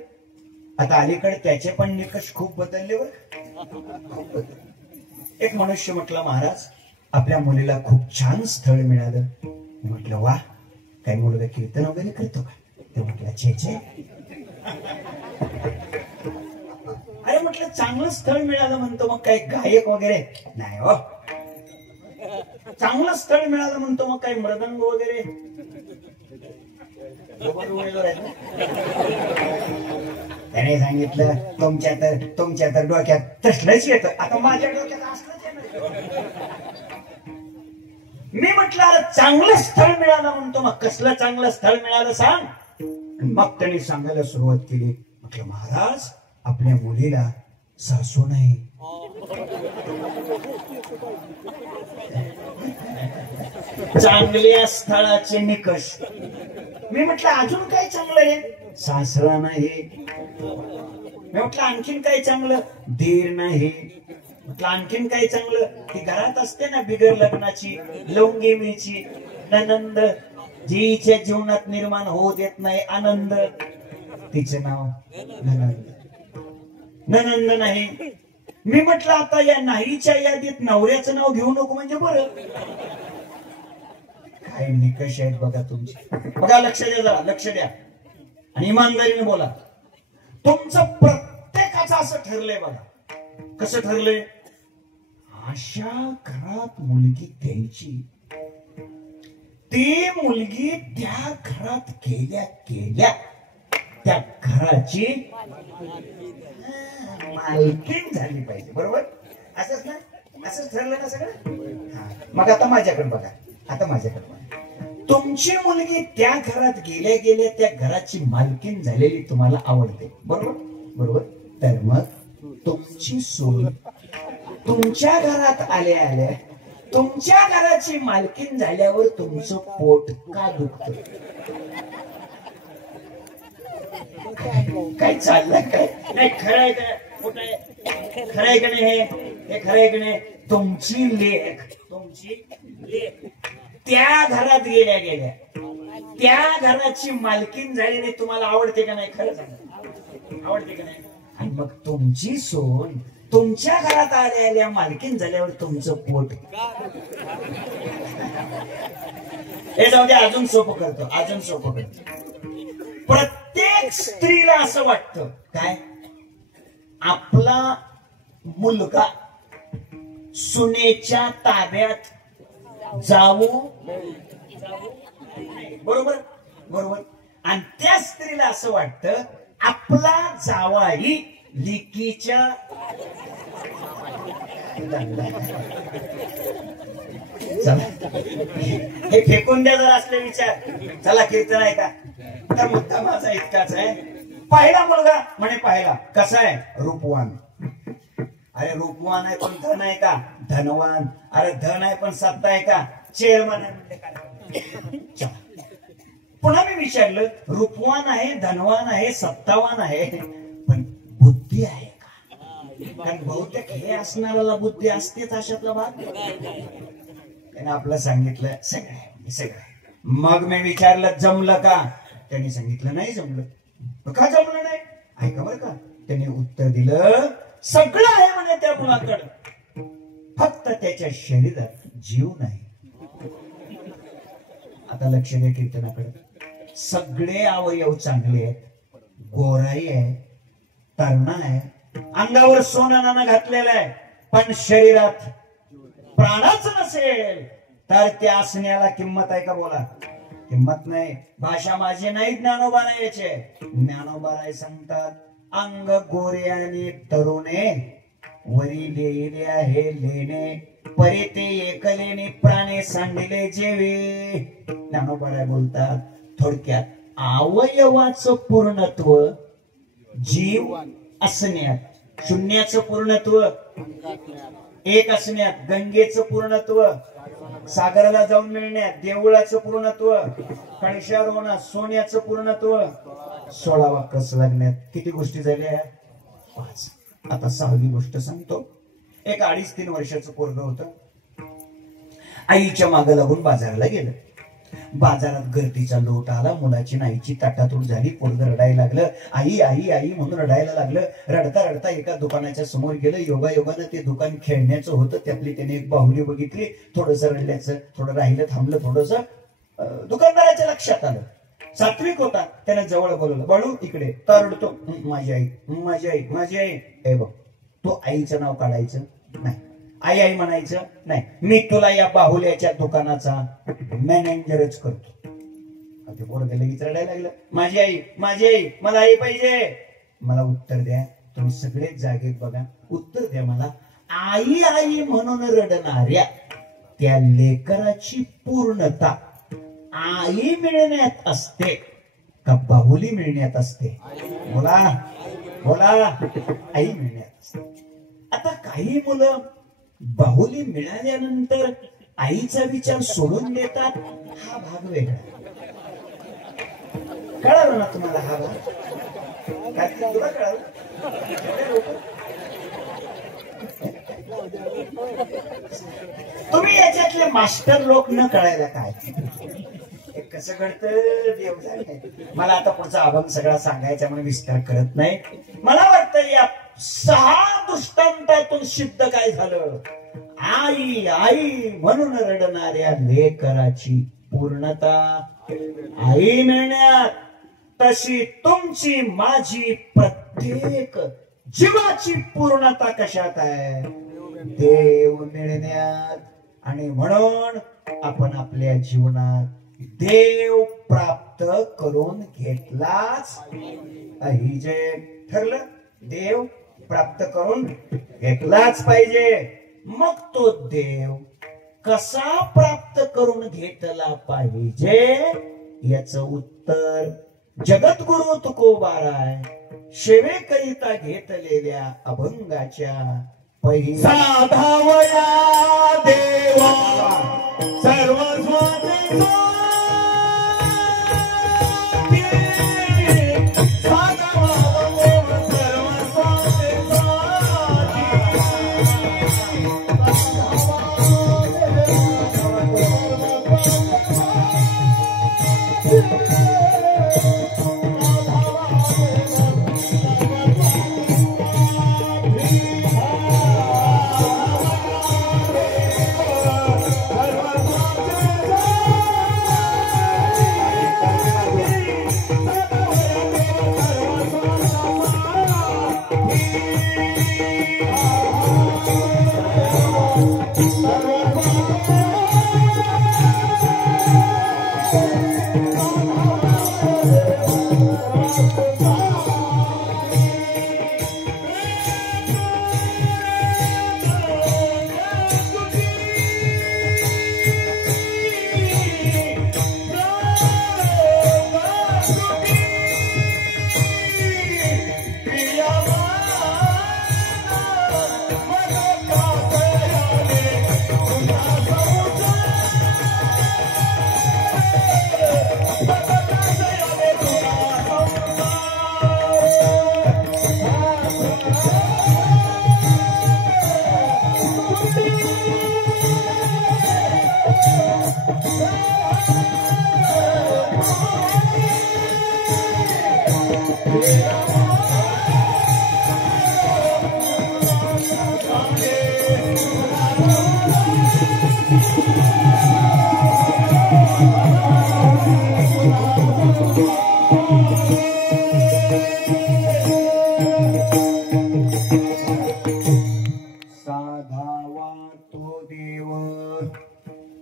आता अलीकडे त्याचे पण निकष खूप बदलले वर. एक मनुष्य म्हटला, महाराज आपल्या मुलीला खूप छान स्थळ मिळालं. म्हटलं वा, काही मुलगा कीर्तन वगैरे करतो का? ते म्हटलं छे छे. अरे म्हटलं चांगलं स्थळ मिळालं म्हणतो, मग काही गायक वगैरे नाही हो. चांगलं स्थळ मिळालं म्हणतो, मग काही मृदंग वगैरे त्याने सांगितलं तुमच्या तर डोक्यात तसलंच येतं. आता माझ्या डोक्यात असलंच येणार. मी म्हटलं अरे चांगलं स्थळ मिळालं म्हणतो. मग कसलं चांगलं स्थळ मिळालं सांग. मग त्यांनी सांगायला सुरुवात केली. म्हटलं महाराज आपल्या मुलीला सासू नाही. चांगल्या स्थळाचे निकष. मी म्हटलं अजून काय चांगलं आहे. सासरा नाही. मी म्हटलं आणखीन काय चांगलं. धीर नाही. म्हटलं आणखीन काय चांगलं. ती घरात असते ना बिगर लग्नाची लवंगी मिरची ननंद, जीच्या जीवनात निर्माण होऊ देत नाही आनंद. तिचं नाव ननंद. ननंद नाही. मी म्हटलं आता या नाहीच्या यादीत नवऱ्याचं नाव घेऊ नको म्हणजे बरं. काय निकष आहेत बघा तुमचे. बघा लक्ष द्या जरा, लक्ष द्या आणि इमानदारीने बोला. तुमचं प्रत्येकाचं असं ठरलंय बघा. कसं ठरलंय. अशा घरात मुलगी द्यायची. ती मुलगी त्या घरात गेल्या गेल्या त्या घराची मालकीण झाली पाहिजे. बरोबर असंच ना. असंच ठरलं ना सगळं. मग आता माझ्याकडे बघा. आता माझ्याकडे बघा. तुमची मुलगी त्या घरात गेल्या गेल्या त्या घराची मालकीण झालेली तुम्हाला आवडते. बरोबर बरोबर. तर मग तुमची सून तुमच्या घरात आल्या आल्या तुमच्या घराची मालकीण झाल्यावर तुमचं पोट का दुखत. काय चाललंय काय. नाही खरं आहे का. खोटं आहे. खरं आहे का नाही. हे खरं आहे का नाही. तुमची लेक त्या घरात गेल्या गेल्या त्या घराची मालकीण झालेली तुम्हाला आवडते का नाही. खरं सांगा आवडते का नाही. आणि मग तुमची सून तुमच्या घरात आल्या मालकीण झाल्यावर तुमचं पोट. हे जाऊ दे. अजून सोपं करतो. अजून सोपं करतो. प्रत्येक स्त्रीला असं वाटतं काय. आपला मुलगा सुनेच्या ताब्यात जाऊ. बरोबर बरोबर. आणि त्या स्त्रीला असं वाटतं आपला जावाई लिकीच्या. हे फेकून द्या जर असले विचार. चला कीर्तन आहे का. तर मुद्दा माझा इतकाच आहे. पहिला मुलगा म्हणे पाहिला कसा आहे. रूपवान. अरे रूपवान आहे पण धन आहे का. धनवान. अरे धन आहे पण सत्ता आहे का. चेअरमन आहे. पुन्हा मी विचारलं रूपवान आहे धनवान आहे सत्तावान आहे पण बुद्धी आहे का. कारण बहुतेक हे असणाऱ्याला बुद्धी असतेच अशातला भाग. त्याने आपलं सांगितलं सगळं सगळं. मग मी विचारलं जमलं का. त्यांनी सांगितलं नाही जमलं. का जमलं नाही. ऐका बरं का. त्यांनी उत्तर दिलं सगळं आहे म्हणे त्या मुलाकडं फक्त त्याच्या शरीरात जीव नाही. आता लक्ष द्या कीर्तनाकडे. सगळे अवयव चांगले आहेत. गोराई आहे तरणा आहे अंगावर सोनं नाणं घातलेलं आहे पण शरीरात प्राणच नसेल तर त्या असण्याला किंमत आहे का. बोला किंमत नाही. भाषा माझी नाही ज्ञानोबा याचे. ज्ञानोबा राय सांगतात अंग गोरे आणि तरुणे वरी लिहिले आहे लेणे परे ते एकलेने प्राणे सांडिले जेवे. ज्ञानोबा राय बोलतात थोडक्यात अवयवाचं पूर्णत्व जीव असण्यात. शून्याचं पूर्णत्व एक असण्यात. गंगेचं पूर्णत्व सागराला जाऊन मिळण्यात. देवळाचं पूर्णत्व कणशार होण्यात. सोन्याचं पूर्णत्व 16वा कस लागण्यात. किती गोष्टी झाल्या 5. आता 6वी गोष्ट सांगतो. एक 2.5-3 वर्षाचं पोरगं होतं. आईच्या मागे लागून बाजाराला गेलं. बाजारात गर्दीचा लोट आला. मुलाची नाईची ताटातूट झाली. पोरगं रडायला लागलं. आई आई आई म्हणून रडायला लागलं. रडता रडता एका दुकानाच्या समोर गेलं. योगायोगानं ते दुकान खेळण्याचं होतं. त्यातली त्याने एक बाहुली बघितली. थोडंसं रडल्याचं. थोडं राहिलं थांबलं. थोडंसं दुकानदाराच्या लक्षात आलं. सात्विक होता. त्याने जवळ बोलवलं. बाळू इकडे. तर रडतो माझी आई माझी आई माझी आई. हे बघ तो आईचं नाव काढायचं नाही. आई आई म्हणायचं नाही. मी तुला या बाहुल्याच्या दुकानाचा मॅनेजरच करतो. ते पोरगं लगेच रडायला लागलं. माझी आई मला आई पाहिजे. मला उत्तर द्या, तुम्ही सगळेच जागेत बघा, उत्तर द्या मला. आई आई म्हणून रडणाऱ्या त्या लेकराची पूर्णता आई मिळण्यात असते का बाहुली मिळण्यात असते? बोला बोला. आई मिळण्यात असते. आता काही मुलं बाहुली मिळाल्यानंतर आईचा विचार सोडून देतात. हा भाग वेगळा. कळालं ना तुम्हाला? हा भाग काय तुला कळालं? तुम्ही याच्यातले मास्टर लोक न कळायला काय कसं घडतं देव जाणे. मला आता पुढचा अभंग सगळा सांगायचा म्हणून विस्तार करत नाही. मला वाटतं या 6 दृष्टांतातून सिद्ध काय झालं? आई आई म्हणून रडणाऱ्या लेकराची पूर्णता आई मिळण्यात, तशी तुमची माझी प्रत्येक जीवाची पूर्णता कशात आहे? देव मिळण्यात. आणि म्हणून आपण आपल्या जीवनात देव प्राप्त करून घेतलाच पाहिजे. ठरलं? देव प्राप्त करून घेतलाच पाहिजे. मग तो देव कसा प्राप्त करून घेतला पाहिजे याचं उत्तर जगद्गुरु तुकोबाराय सेवेकरिता घेतलेल्या अभंगाच्या पहिल्या साधावया देवा सर्वस्वाचे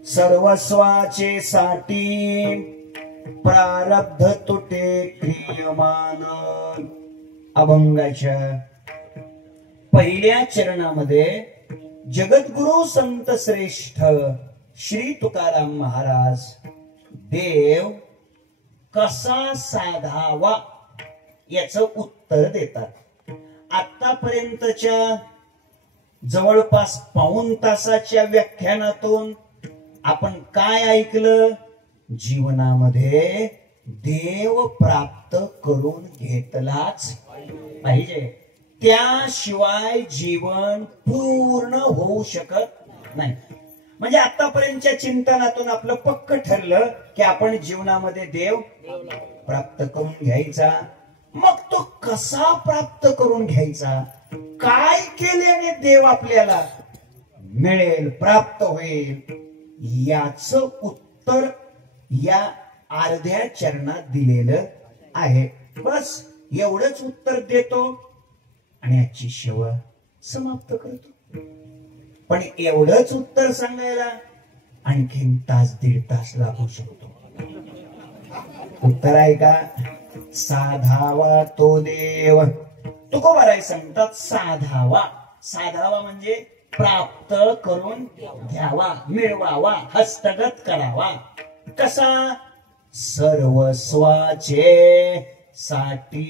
सर्वस्वाचे साठी प्रारब्ध तुटे क्रियमान. अभंगाच्या पहिल्या चरणामध्ये जगद्गुरु संत श्रेष्ठ श्री तुकाराम महाराज देव कसा साधावा याचं उत्तर देतात. आतापर्यंतच्या जवळपास पाऊण तासाच्या व्याख्यानातून आपण काय ऐकलं? जीवनामध्ये देव प्राप्त करून घेतलाच पाहिजे, त्याशिवाय जीवन पूर्ण होऊ शकत नाही. म्हणजे आतापर्यंतच्या चिंतनातून आपलं पक्क ठरलं की आपण जीवनामध्ये देव प्राप्त करून घ्यायचा. मग तो कसा प्राप्त करून घ्यायचा? काय केल्याने देव आपल्याला मिळेल, प्राप्त होईल, याच उत्तर या अर्ध्या चरणात दिलेलं आहे. बस एवढंच उत्तर देतो आणि आजची सेवा समाप्त करतो. पण एवढंच उत्तर सांगायला आणखीन 1.5 तास लागू शकतो. उत्तर आहे का? साधावा तो देव तुकोबाराय सांगतात साधावा. साधावा म्हणजे प्राप्त करून घ्यावा, मिळवावा, हस्तगत करावा. कसा? सर्वस्वाचे साठी.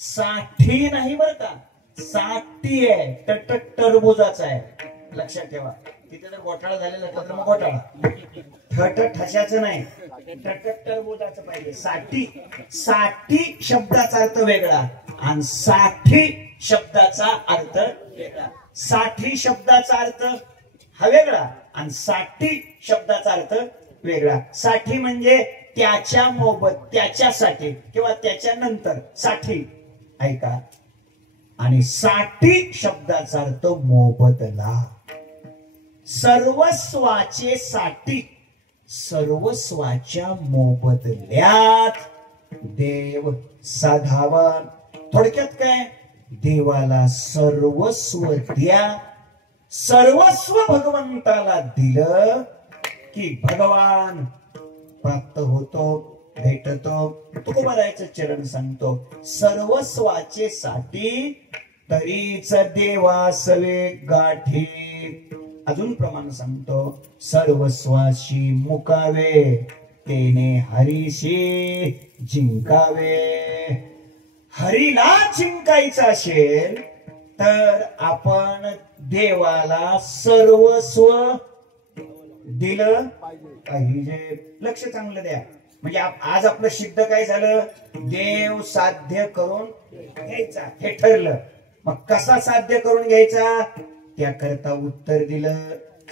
साठी नाही बर का, साठी आहे, टरबुजाचा आहे. लक्षात ठेवा. तिथे जर घोटाळा झालेला तर मग घोटाळा. ठशाचं नाही, टरबुजाचं पाहिजे. साठी. साठी शब्दाचा अर्थ वेगळा आणि साठी शब्दाचा अर्थ वेगळा. साठी शब्दाचा अर्थ हा वेगळा आणि साठी शब्दाचा अर्थ वेगळा. साठी म्हणजे त्याच्या मोबत, त्याच्यासाठी किंवा त्याच्यानंतर साठी. ऐका. आणि साठी शब्दाचा अर्थ मोबदला. सर्वस्वाचे साठी. सर्वस्वाच्या मोबदल्यात देव साधावा. थोडक्यात काय? देवाला सर्वस्व द्या. सर्वस्व भगवंताला दिलं की भगवान प्राप्त होतो, भेटतो. तुकोबारायचं चरण सांगतो सर्वस्वाचे साठी तरीच देवासवे गाठी. अजून प्रमाण सांगतो सर्वस्वाशी मुकावे तेने हरीशी जिंकावे. हरीला जिंकायचं असेल तर आपण देवाला सर्वस्व दिलं पाहिजे. लक्ष चांगलं द्या. म्हणजे आज आपलं सिद्ध काय झालं? देव साध्य करून घ्यायचा हे ठरलं. मग कसा साध्य करून घ्यायचा त्याकरता उत्तर दिलं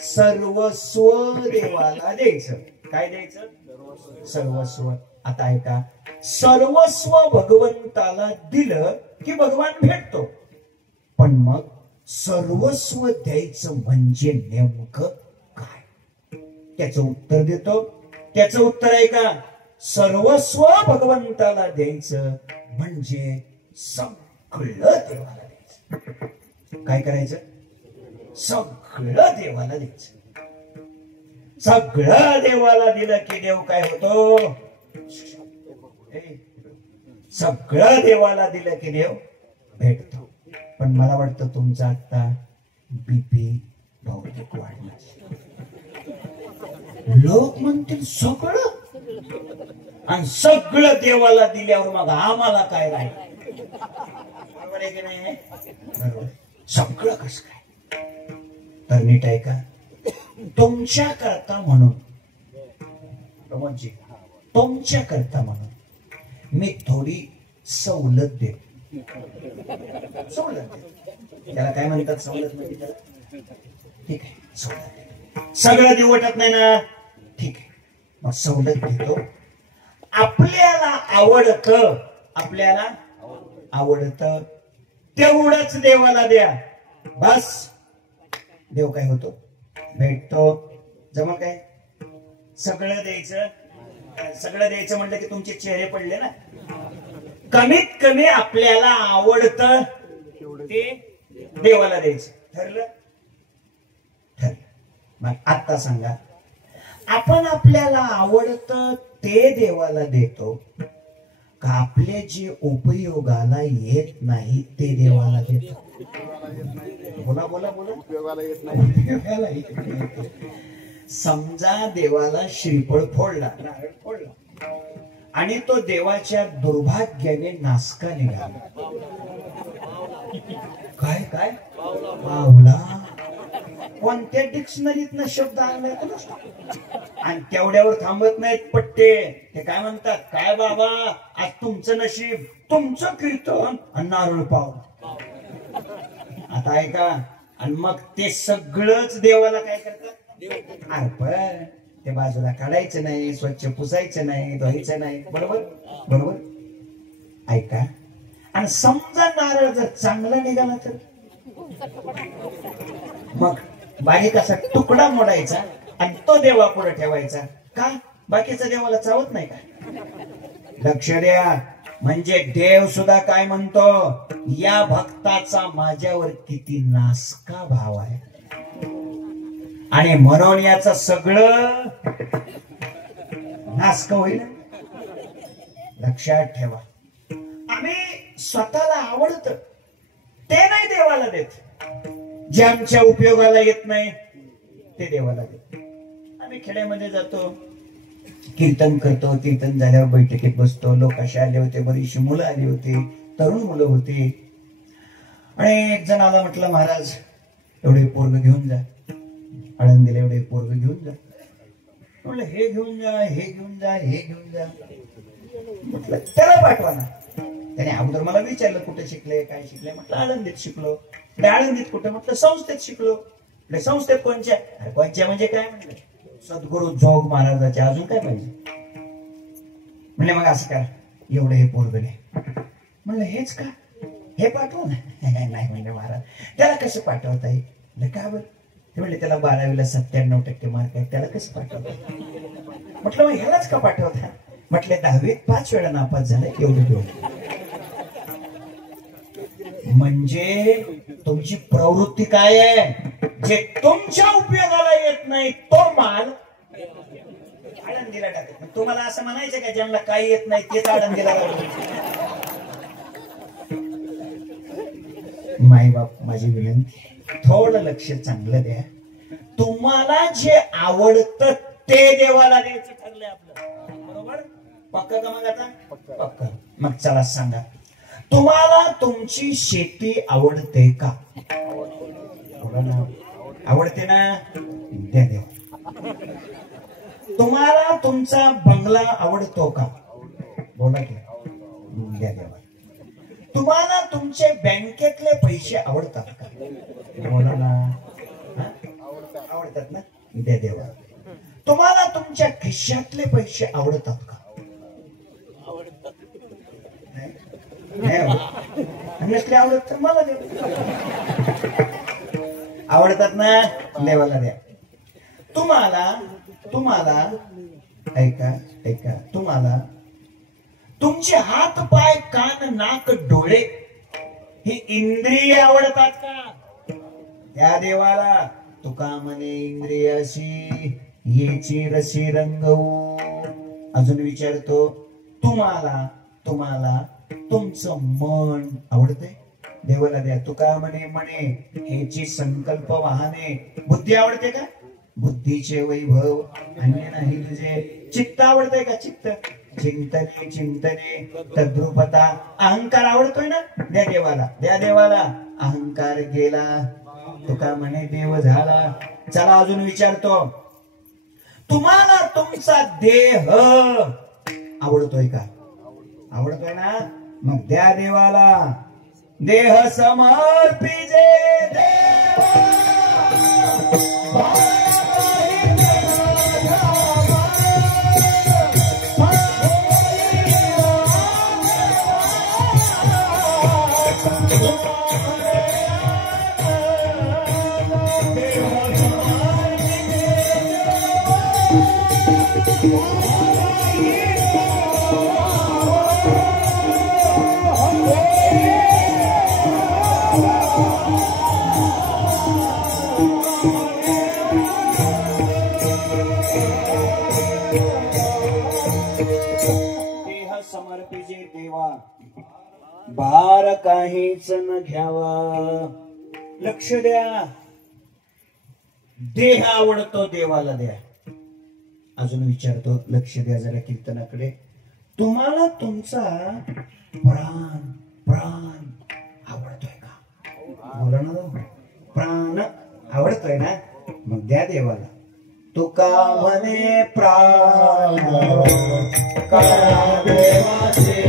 सर्वस्व देवाला द्यायचं. काय द्यायचं? सर्वस्व. आता ऐका. सर्वस्व भगवंताला दिलं की भगवान भेटतो. पण मग सर्वस्व द्यायचं म्हणजे नेमकं काय? त्याचं उत्तर देतो. त्याचं उत्तर आहे का? सर्वस्व भगवंताला द्यायचं म्हणजे सगळं देवाला द्यायचं. काय करायचं? सगळं देवाला द्यायचं. सगळं देवाला दिलं की देव काय होतो? सगळं देवाला दिलं की देव भेटतो. पण मला वाटतं तुमचा आता बीपी बहुतेक वाढला. लोक म्हणतील सगळं आणि सगळं देवाला दिल्यावर मग आम्हाला काय राहील? बरोबर आहे की नाही? बरोबर. सगळं कसं काय? तर नीट आहे का? तुमच्या करता म्हणून तुमच्या करता म्हणून मी थोडी सवलत देतो. सवलत देतो. त्याला काय म्हणतात? सवलत म्हणजे त्याला ठीक आहे सवलत देतो. सगळं देऊ वाटत नाही ना? ठीक आहे मग सवलत देतो. आपल्याला आवडतं, आपल्याला आवडतं तेवढंच देवाला द्या. बस देव काय होतो? भेटतो. जमा काय? सगळं द्यायचं. सगळं द्यायचं म्हटलं की तुमचे चेहरे पडले ना. कमीत कमी आपल्याला आवडतं ते देवाला द्यायचं. ठरलं? ठरलं. मग आता सांगा आपण आपल्याला आवडतं ते देवाला देतो का आपले जे उपयोगाला येत नाही ते देवाला देतो? बोला बोला बोला. उपयोगाला येत नाही. समजा देवाला श्रीफळ फोडला, नारळ फोडला आणि तो देवाच्या दुर्भाग्याने नासका निघाला. काय काय पावला? कोणत्या डिक्शनरीतनं शब्द आणलाय आणि तेवढ्यावर थांबत नाहीत पट्टे. ते काय म्हणतात? काय बाबा आज तुमचं नशीब, तुमचं कीर्तन आणि नारळ पावला. आता ऐका. आणि मग ते सगळंच देवाला काय करतात? अर्पण. ते बाजूला काढायचं नाही, स्वच्छ पुसायचं नाही, धुवायचं नाही. बरोबर बरोबर. ऐका. आणि समजा नारळ जर चांगला निघाला तर मग बारीक असा तुकडा मोडायचा आणि तो देवा पुढे ठेवायचा. का? बाकीचं देवाला चावत नाही का? लक्ष द्या. म्हणजे देव सुद्धा काय म्हणतो? या भक्ताचा माझ्यावर किती नासका भाव आहे आणि म्हणून याचं सगळं नासक होईल. लक्षात ठेवा. आम्ही स्वतःला आवडतं देवाला देत, जे आमच्या उपयोगाला येत नाही ते देवाला देत. आम्ही खेड्यामध्ये जातो, कीर्तन करतो, कीर्तन झाल्यावर बैठकीत बसतो. लोक असे आले होते, बरीचशी मुलं आली होती, तरुण मुलं होती. आणि एक जण आला, म्हटलं महाराज एवढे पोरग घेऊन जा, आळंदीला एवढे पोरग घेऊन जा. म्हटलं हे घेऊन जा, हे घेऊन जा, हे घेऊन जा. म्हटलं त्याला पाठवा ना. त्याने अगोदर मला विचारलं कुठे शिकले, काय शिकले. म्हटलं आळंदीत शिकलो. आळंदीत कुठे? म्हटलं संस्थेत शिकलो. म्हटलं संस्थेत कोणच्या? कोणच्या म्हणजे काय? म्हटलं सद्गुरु जोग महाराजाच्या. अजून काय पाहिजे? म्हणले मग असं करा, एवढं हे पोरगले. म्हणलं हेच का? हे पाठवू ना. नाही म्हणले महाराज, त्याला कसं पाठवता येईल? का बरं? ते म्हणले त्याला 12वीला 97% मार्क आहेत, त्याला कसं पाठवता? म्हटलं मग ह्यालाच का पाठवता? म्हटले 10वीत 5 वेळा नापास झाले, एवढं. म्हणजे तुमची प्रवृत्ती काय आहे? जे तुमच्या उपयोगाला येत नाही तो माल आळंदीला टाकत. तुम्हाला असं म्हणायचं का ज्यांना काही येत नाही तेच आळंदीला माई बाप, माझी विनंती, थोडं लक्ष चांगलं द्या. तुम्हाला जे आवडतं ते देवाला द्यायचं ठरलंय आपलं, बरोबर? पक्का का? मग आता पक्का. मग चला सांगा, तुम्हाला तुमची शेती आवडते का? आवडते ना? द्या देवा. तुम्हाला तुमचा बंगला आवडतो का? बोला की. द्या देवा. तुम्हाला तुमचे बँकेतले पैसे आवडतात का? बोला ना. आवडतात ना? द्या देवा. तुम्हाला तुमच्या खिशातले पैसे आवडतात का? नसले आवडत तर मला द्या. आवडतात ना? देवाला द्या. तुम्हाला ऐका, तुम्हाला तुमचे हात, पाय, कान, नाक, डोळे ही इंद्रिय आवडतात का? त्या देवाला. तुका म्हणे इंद्रियाशी येची रसी रंगवू. अजून विचारतो, तुम्हाला तुमचं मन आवडते? देवाला द्या. तुका म्हणे ह्याची संकल्प वाहने. बुद्धी आवडते का? बुद्धीचे वैभव अन्य नाही तुझे. चित्त आवडतंय का? चित्त. चिंतने तद्रुपता. अहंकार आवडतोय ना? द्या देवाला. द्या देवाला. अहंकार गेला, तुका म्हणे देव झाला. चला अजून विचारतो, तुम्हाला तुमचा देह आवडतोय का? आवडतोय ना? मग द्या देवाला. देह समर्पिजे देवा. भार काहीच न घ्यावा. लक्ष द्या. देह आवडतो, देवाला द्या. अजून विचारतो, लक्ष द्या जरा कीर्तनाकडे. तुम्हाला तुमचा प्राण आवडतोय का? बोला ना. प्राण आवडतोय ना? मग द्या देवाला. तुका म्हणे प्राण करा देवाचे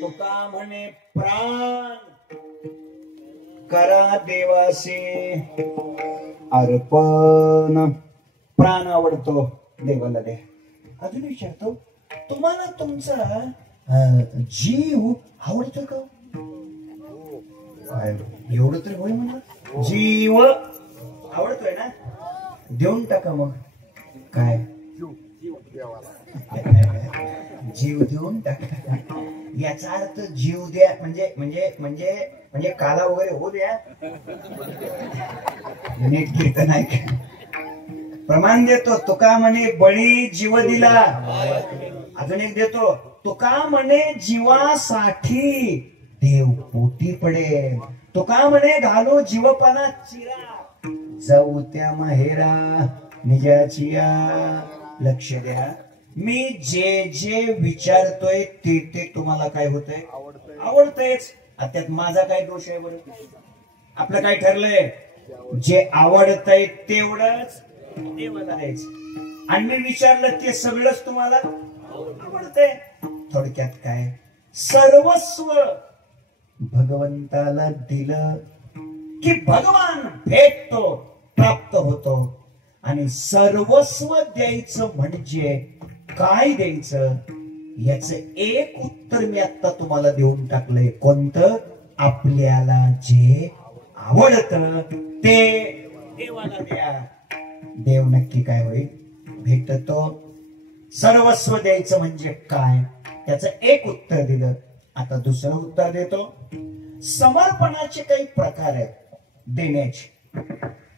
तुका म्हणे प्राण करा देवासे अर्पण. प्राण आवडतो देवाला द्या. अजून विचारतो, तुम्हाला तुमचा जीव आवडतो का? एवढं तरी होय म्हणा, जीव आवडतोय ना, देऊन टाका. मग काय जीव देऊन टाका याचा अर्थ जीव द्या म्हणजे म्हणजे म्हणजे म्हणजे काला वगैरे होऊ द्या, नीट कीर्तन नाही का? प्रमाण देतो तुका म्हणे बळी जीव दिला. अजून एक देतो, तुका म्हणे जीवासाठी देव पोटी पडेल. तुका म्हणे घालो जीवपणा चिरा, जाऊ त्या माहेरा निजाचिया. लक्ष द्या, मी जे जे विचारतोय ते ते तुम्हाला काय होतंय? आवडतंयच. त्यात माझा काय दोष आहे बरं? आपलं काय ठरलंय? जे आवडतंय तेवढंच देवाला द्यायचं, आणि मी विचारलं ते सगळंच तुम्हाला आवडतंय. थोडक्यात काय, सर्वस्व भगवंताला दिलं की भगवान भेटतो, प्राप्त होतो. आणि सर्वस्व द्यायचं म्हणजे काय द्यायचं याच एक उत्तर मी आता तुम्हाला देऊन टाकलंय. कोणतं? आपल्याला जे आवडतं ते देवाला द्या. देव नक्की काय होईल? भेटतो. सर्वस्व द्यायचं म्हणजे काय त्याचं एक उत्तर दिलं. आता दुसरं उत्तर देतो. समर्पणाचे काही प्रकार आहेत देण्याचे,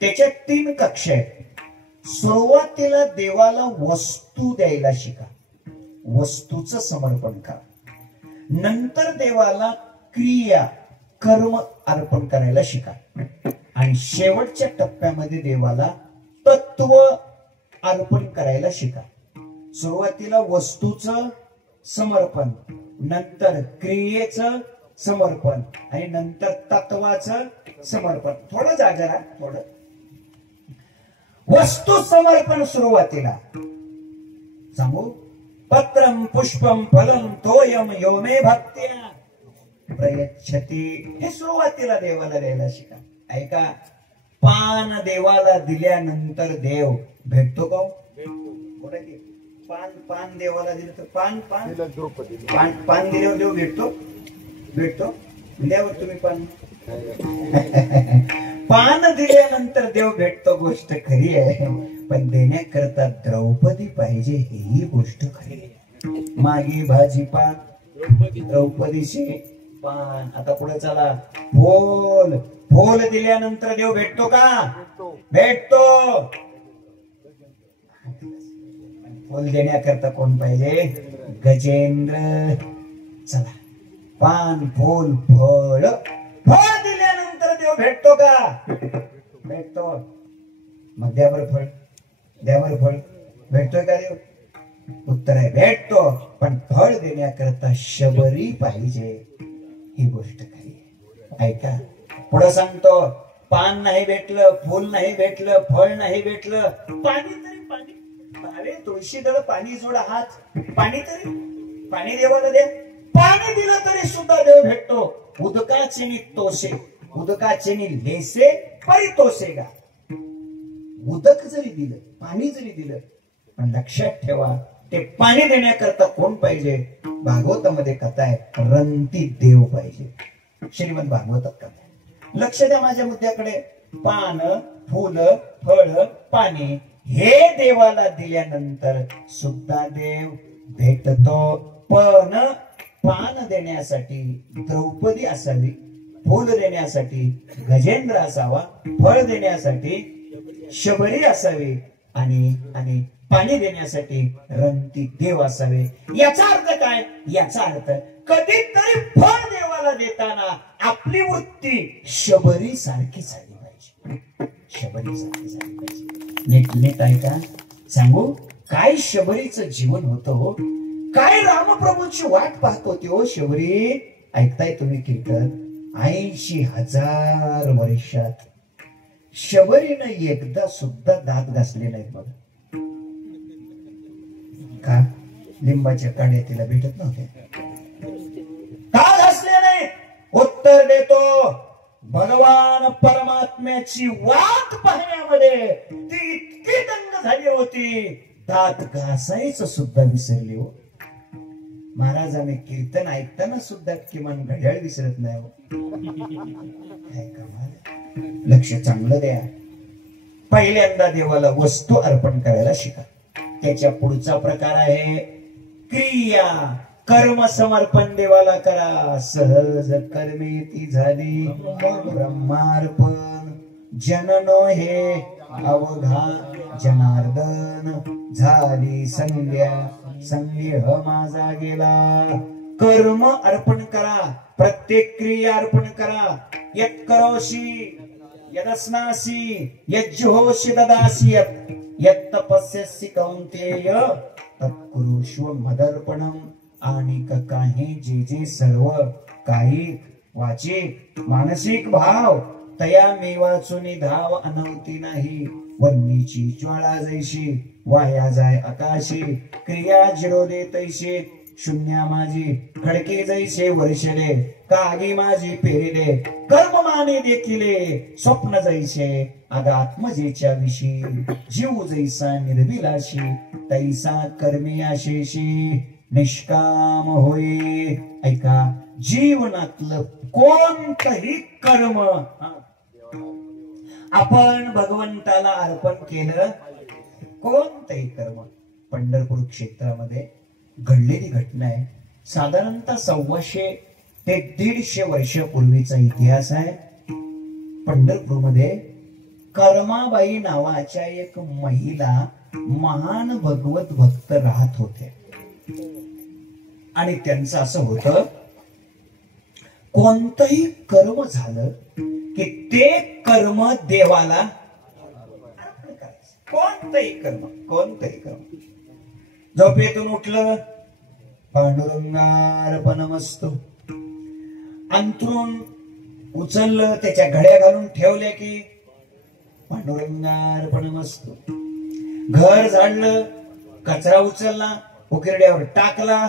त्याच्या 3 कक्षा आहेत. सुरुवातीला देवाला वस्तू द्यायला शिका, वस्तूचं समर्पण करा. नंतर देवाला क्रिया कर्म अर्पण करायला शिका. आणि शेवटच्या टप्प्यामध्ये देवाला तत्व अर्पण करायला शिका. सुरुवातीला वस्तूचं समर्पण, नंतर क्रियेचं समर्पण आणि नंतर तत्वाचं समर्पण. थोडं जागा राहा, थोडं. वस्तू समर्पण सुरुवातीला सांगू. पत्रम पुष्पम फलम तोयम यो मे भक्त्या प्रयच्छति. हे सुरुवातीला देवाला द्यायला शिका. ऐका, पान देवाला दिल्यानंतर देव भेटतो का? पान पान देवाला दिलं तर पान पान पान दिल्यावर देव भेटतो? भेटतो. द्यावर तुम्ही पान. पान दिल्यानंतर देव भेटतो, गोष्ट खरी आहे. पण देण्याकरता द्रौपदी पाहिजे, ही गोष्ट खरी आहे. मागी भाजी पान, द्रौपदीशी पान. आता पुढे चला. फूल, फूल दिल्यानंतर देव भेटतो का? भेटतो. फूल देण्याकरता कोण पाहिजे? गजेंद्र. चला, पान फूल फळ. फळ दिल्यानंतर देव भेटतो का? भेटतो. मग द्यावर फळ, द्यावर फळ. भेटतोय का देव? उत्तर आहे भेटतो. पण फळ देण्याकरता शबरी पाहिजे, ही गोष्ट खरी आहे. ऐका, पुढे सांगतो. पान नाही भेटलं, फूल नाही भेटलं, फळ नाही भेटलं, पाणी तरी पाणी. अरे तुळशी दळ पाणी जोडा हात. पाणी तरी, पाणी देवाला द्या. पाणी दिलं तरी सुद्धा देव भेटतो. उदकाचे नि तोसे, उदकाचे नि लेसे परी तोसे गा. उदक जरी दिलं, पाणी जरी दिलं, पण लक्षात ठेवा ते पाणी देण्याकरता कोण पाहिजे? भागवतामध्ये कथा आहे, रंती देव पाहिजे. श्रीमद भागवतात कथा आहे. लक्ष द्या माझ्या मुद्द्याकडे. पान, फुल, फळ, पाणी हे देवाला दिल्यानंतर सुद्धा देव भेटतो. पण पान देण्यासाठी द्रौपदी असावी, फूल देण्यासाठी गजेंद्र असावा, फळ देण्यासाठी शबरी असावी आणि आणि पाणी देण्यासाठी रंती देव असावे. याचा अर्थ काय? याचा अर्थ कधीतरी फळ देवाला देताना आपली वृत्ती शबरी सारखी झाली पाहिजे. शबरी सारखी झाली पाहिजे. नीट नीट ऐका, सांगू काय शबरीचं जीवन होतं, काय रामप्रभूची वाट पाहत होती हो शबरी. ऐकताय तुम्ही कीर्तन? 80,000 वर्षात शबरीनं एकदा सुद्धा दात घासले नाहीत बघ. का? लिंबाच्या काड्या तिला भेटत नव्हते. का घासले नाही? उत्तर देतो. भगवान परमात्म्याची वाट पाहण्यामध्ये ती इतकी दंग झाली होती, दात घासायचं सुद्धा विसरली हो. महाराजांनी कीर्तन ऐकताना सुद्धा किमान घड्याळ विसरत नाही हो. काय कमाल. लक्ष चांगलं द्या. पहिल्यांदा देवाला वस्तू अर्पण करायला शिका. त्याच्या पुढचा प्रकार आहे क्रिया. कर्म समर्पण देवाला करा. सहज कर्मे ती झाली ब्रह्मार्पण. जननो हे अवघा जनार्दन. झाली संध्या संदेह माझा गेला. कर्म अर्पण करा. प्रत्येक क्रिया अर्पण करा. यत् करोषि यदस्नासि यज्जुहोषि ददासि यत् तपस्यसि कौन्तेय तत्कुरुष्व मदर्पणम. आणि काही जे जे सर्व कायिक वाचिक मानसिक भाव तया मी वाचून धाव अनवती नाही. वन्नीची ज्वाळा जैशी वाया जाय आकाशी. क्रिया झिरो दे तैशी शून्या माझी. खडके जैसे वर्षले कागी माझी पेरिले. कर्म माने देखिले स्वप्न जैसे आत्मजेच्या विषयी. जीव जैसा निर्विलाशी तैसा कर्मी आशेशी निष्काम होई. ऐका, जीवनातलं कोणतंही कर्म आपण भगवंताला अर्पण केलं. कोणतंही कर्म. पंढरपूर क्षेत्रामध्ये घडलेली घटना आहे. साधारणतः 125 ते 150 वर्षापूर्वीचा इतिहास आहे. पंढरपूरमध्ये कर्माबाई नावाच्या एक महिला महान भगवत भक्त राहत होते. आणि त्यांचं असं होतं, कोणतंही कर्म झालं की ते कर्म देवाला अर्पण करायचं. कोणतंही कर्म. झोपेतून उठलं पांडुरंगार्पणमस्तु. अंथरूण उचललं, त्याच्या घड्या घालून ठेवल्या की पांडुरंगार्पणमस्तु. घर झाडलं, कचरा उचलला, उकिरड्यावर टाकला,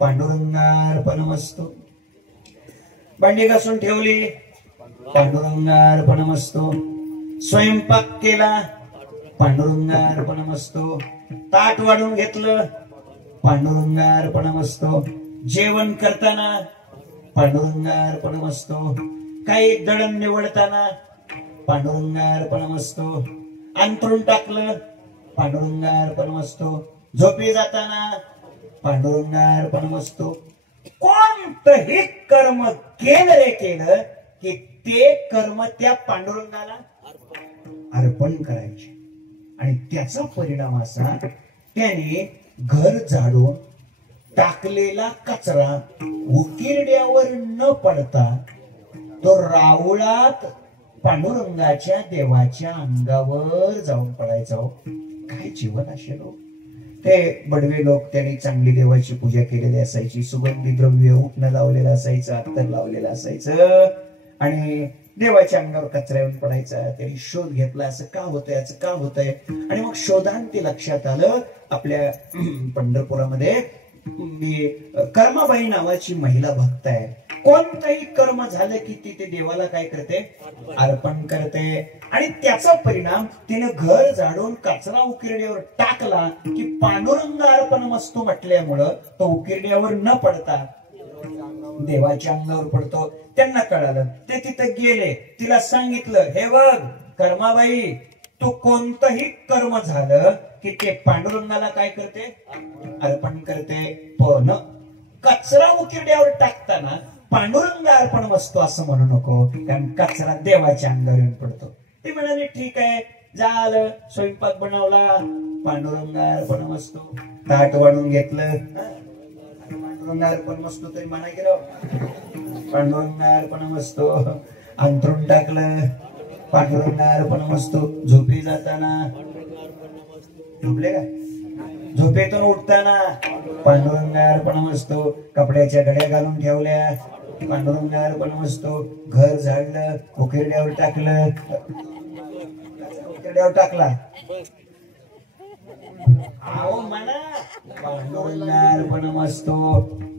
पांडुरंगार्पणमस्तु. भांडी घासून ठेवली, पांडुरंगार्पणमस्तु. स्वयंपाक केला, पांडुरंगार्पणमस्तु. ताट वाढून घेतलं, पांडुरंगार्पणमस्तु. जेवण करताना पांडुरंगार्पणमस्तु. काही दळण निवडताना पांडुरंगार्पणमस्तु. अंथरूण टाकलं, पांडुरंगार्पणमस्तु. झोपी जाताना पांडुरंगार्पणमस्तु. कोणतंही कर्म केलं की ते कर्म त्या पांडुरंगाला अर्पण करायचे. आणि त्याचा परिणाम असा, त्याने घर झाडून टाकलेला कचरा उकिरड्यावर न पडता तो राऊळात पांडुरंगाच्या देवाच्या अंगावर जाऊन पडायचा. काय जीवन असेल. ते बडवे लोक, त्यांनी चांगली देवाची पूजा केलेली असायची. सुगंधी द्रव्य उठणं लावलेलं असायचं, अत्तर लावलेलं असायचं. आणि देवाच्या अंगावर कचरा येऊन पडायचा. त्यांनी शोध घेतला, असं का होतंय, असं का होतंय. आणि मग शोधांती लक्षात आलं, आपल्या पंढरपुरामध्ये कर्माबाई नावाची महिला भक्त आहे. कोणतंही कर्म झालं की ती ते देवाला काय करते, अर्पण करते. आणि त्याचा परिणाम, तिने घर झाडून कचरा उकिरड्यावर टाकला की पांडुरंग अर्पणमस्तु म्हटल्यामुळं तो उकिरड्यावर न पडता देवाच्या अंगावर पडतो. त्यांना कळालं, ते तिथे गेले, तिला सांगितलं, हे बघ कर्माबाई, तू कोणतंही कर्म झालं की ते पांडुरंगाला काय करते, अर्पण करते. पण कचरा उकिरड्यावर टाकताना पांडुरंग अर्पणमस्तु असं म्हणू नको, कारण कचरा देवाच्या अंगावर येऊन पडतो. ती म्हणाली, ठीक आहे, झालं. स्वयंपाक बनवला, पांडुरंग अर्पणमस्तु. ताट वाढून घेतलं, पांडुरंग अर्पणमस्तु तरी म्हणा गेलं, पांडुरंग अर्पणमस्तु. अंथरूण टाकलं, पांडुरंग अर्पणमस्तु. झोपी जाताना, झोपले का, झोपेतून उठताना पांडुरंग अर्पणमस्तु. कपड्याच्या घड्या घालून ठेवल्या, पांडुरंग अर्पणमस्तु. घर झाडलं, उकिरड्यावर टाकलं, उकिरड्यावर टाकला. अहो म्हणा पांडुरंग अर्पणमस्तु.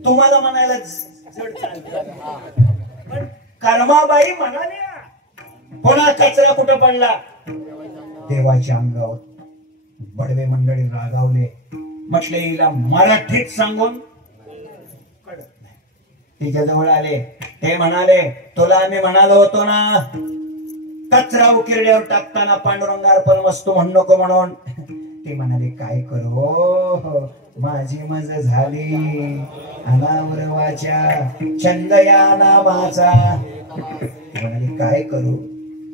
तुम्हाला म्हणायला जड चालतं, पण कर्माबाई म्हणाल्या, कोणा कचरा कुठं पडला, देवाच्या अंगावर. बडवे मंडळी रागावले, म्हटले हिला मराठीत सांगून कळत नाही. तिच्या जवळ आले, ते म्हणाले तुला आम्ही म्हणालो होतो ना कचरा उकिरड्यावर टाकताना पांडुरंगा अर्पणमस्तु म्हणू नको म्हणून. ते म्हणाले काय करू, माझी मज झाली अनावर वाचा छंद या नामाचा. ते म्हणाले काय करू,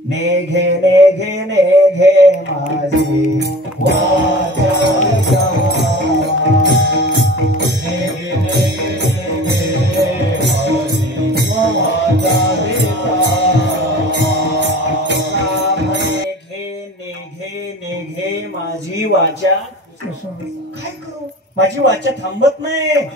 नेघे नेघे नेघे माझी वाचा. माझी वाचा काय करू, माझी वाचा थांबत नाही.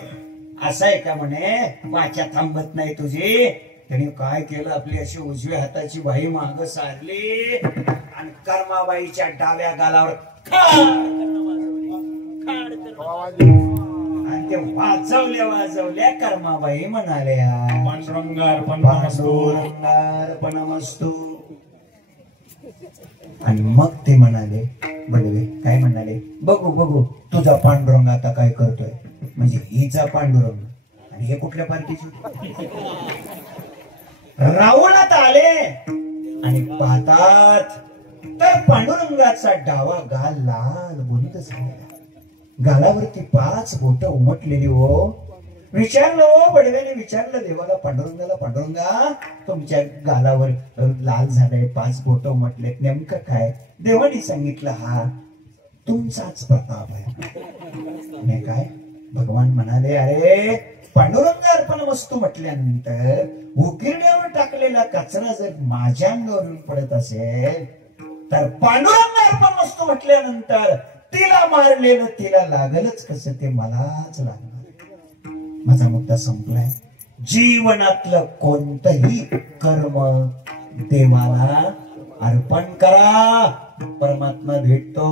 असं आहे का म्हणे, वाचा थांबत नाही तुझी. त्याने काय केलं, आपली अशी उजव्या हाताची बाई माग सारली आणि कर्माबाईच्या डाव्या गालावर आणि ते वाजवल्या वाजवल्या. कर्माबाई म्हणाल्या पांडुरंगा अर्पणमस्तु. आणि मग ते म्हणाले, बडवे काय म्हणाले, बघू बघू तुझा पांडुरंग आता काय करतोय. म्हणजे हिचा पांडुरंग आणि हे कुठल्या पार्टीचे. रावणात आले आणि पाहतात तर पांडुरंगाचा डावा गाल लाल बुंद झालेला, गालावरती 5 बोट उमटलेली. हो विचारलं, हो बडव्याने विचारलं देवाला, पांडुरंगाला, पांडुरंगा तुमच्या गालावर लाल झालंय, 5 बोट उमटलेत, नेमकं काय. देवाने सांगितलं हा तुमचाच प्रताप आहे. काय भगवान म्हणाले, अरे पांडुरंगा अर्पणमस्तु म्हटल्यानंतर उकिरड्यावर टाकलेला कचरा जर माझ्या अंगावरून पडत असेल तर पांडुरंगा अर्पणमस्तु म्हटल्यानंतर तिला मारलेलं तिला लागलच कसं, ते मलाच लागणार. माझा मुद्दा संपलाय. जीवनातलं कोणतंही कर्म देवाला अर्पण करा, परमात्मा भेटतो.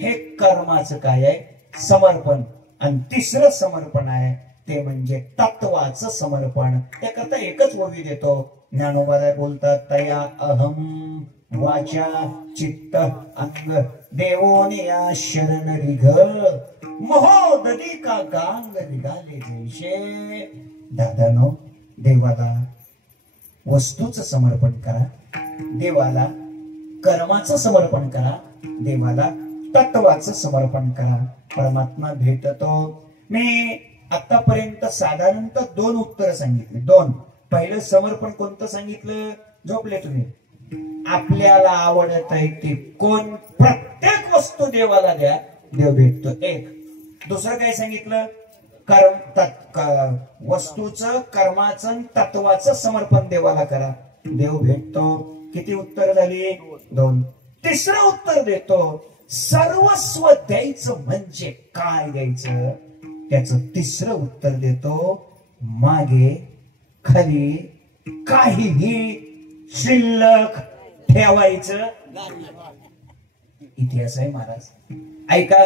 हे कर्माचं काय आहे, समर्पण. आणि तिसरं समर्पण आहे ते म्हणजे तत्वाचं समर्पण. त्याकरता एकच ओवी देतो. ज्ञानोबा बोलतात, तया अहम वाचा चित्त अंग देवोनिया शरण रिघ महोदधी का गांग रिगाले जैसे. दादानो, देवाला वस्तूचं समर्पण करा, देवाला कर्माचं समर्पण करा, देवाला तत्वाचं समर्पण करा, परमात्मा भेटतो. मी आतापर्यंत साधारणतः 2 उत्तर सांगितले. 2. पहिलं समर्पण कोणतं सांगितलं, झोपले तुम्ही. आपल्याला आवडत आहे ते कोण प्रत्येक वस्तू देवाला द्या, देव भेटतो. 1. दुसरं काय सांगितलं, वस्तूचं कर्माचं तत्वाचं समर्पण देवाला करा, देव भेटतो. किती उत्तर झाली, 2. तिसरं उत्तर देतो, सर्वस्व द्यायचं म्हणजे काय द्यायचं, त्याचं तिसरं उत्तर देतो, मागे खाली काहीही शिल्लक ठेवायचं. इतिहास आहे महाराज, ऐका.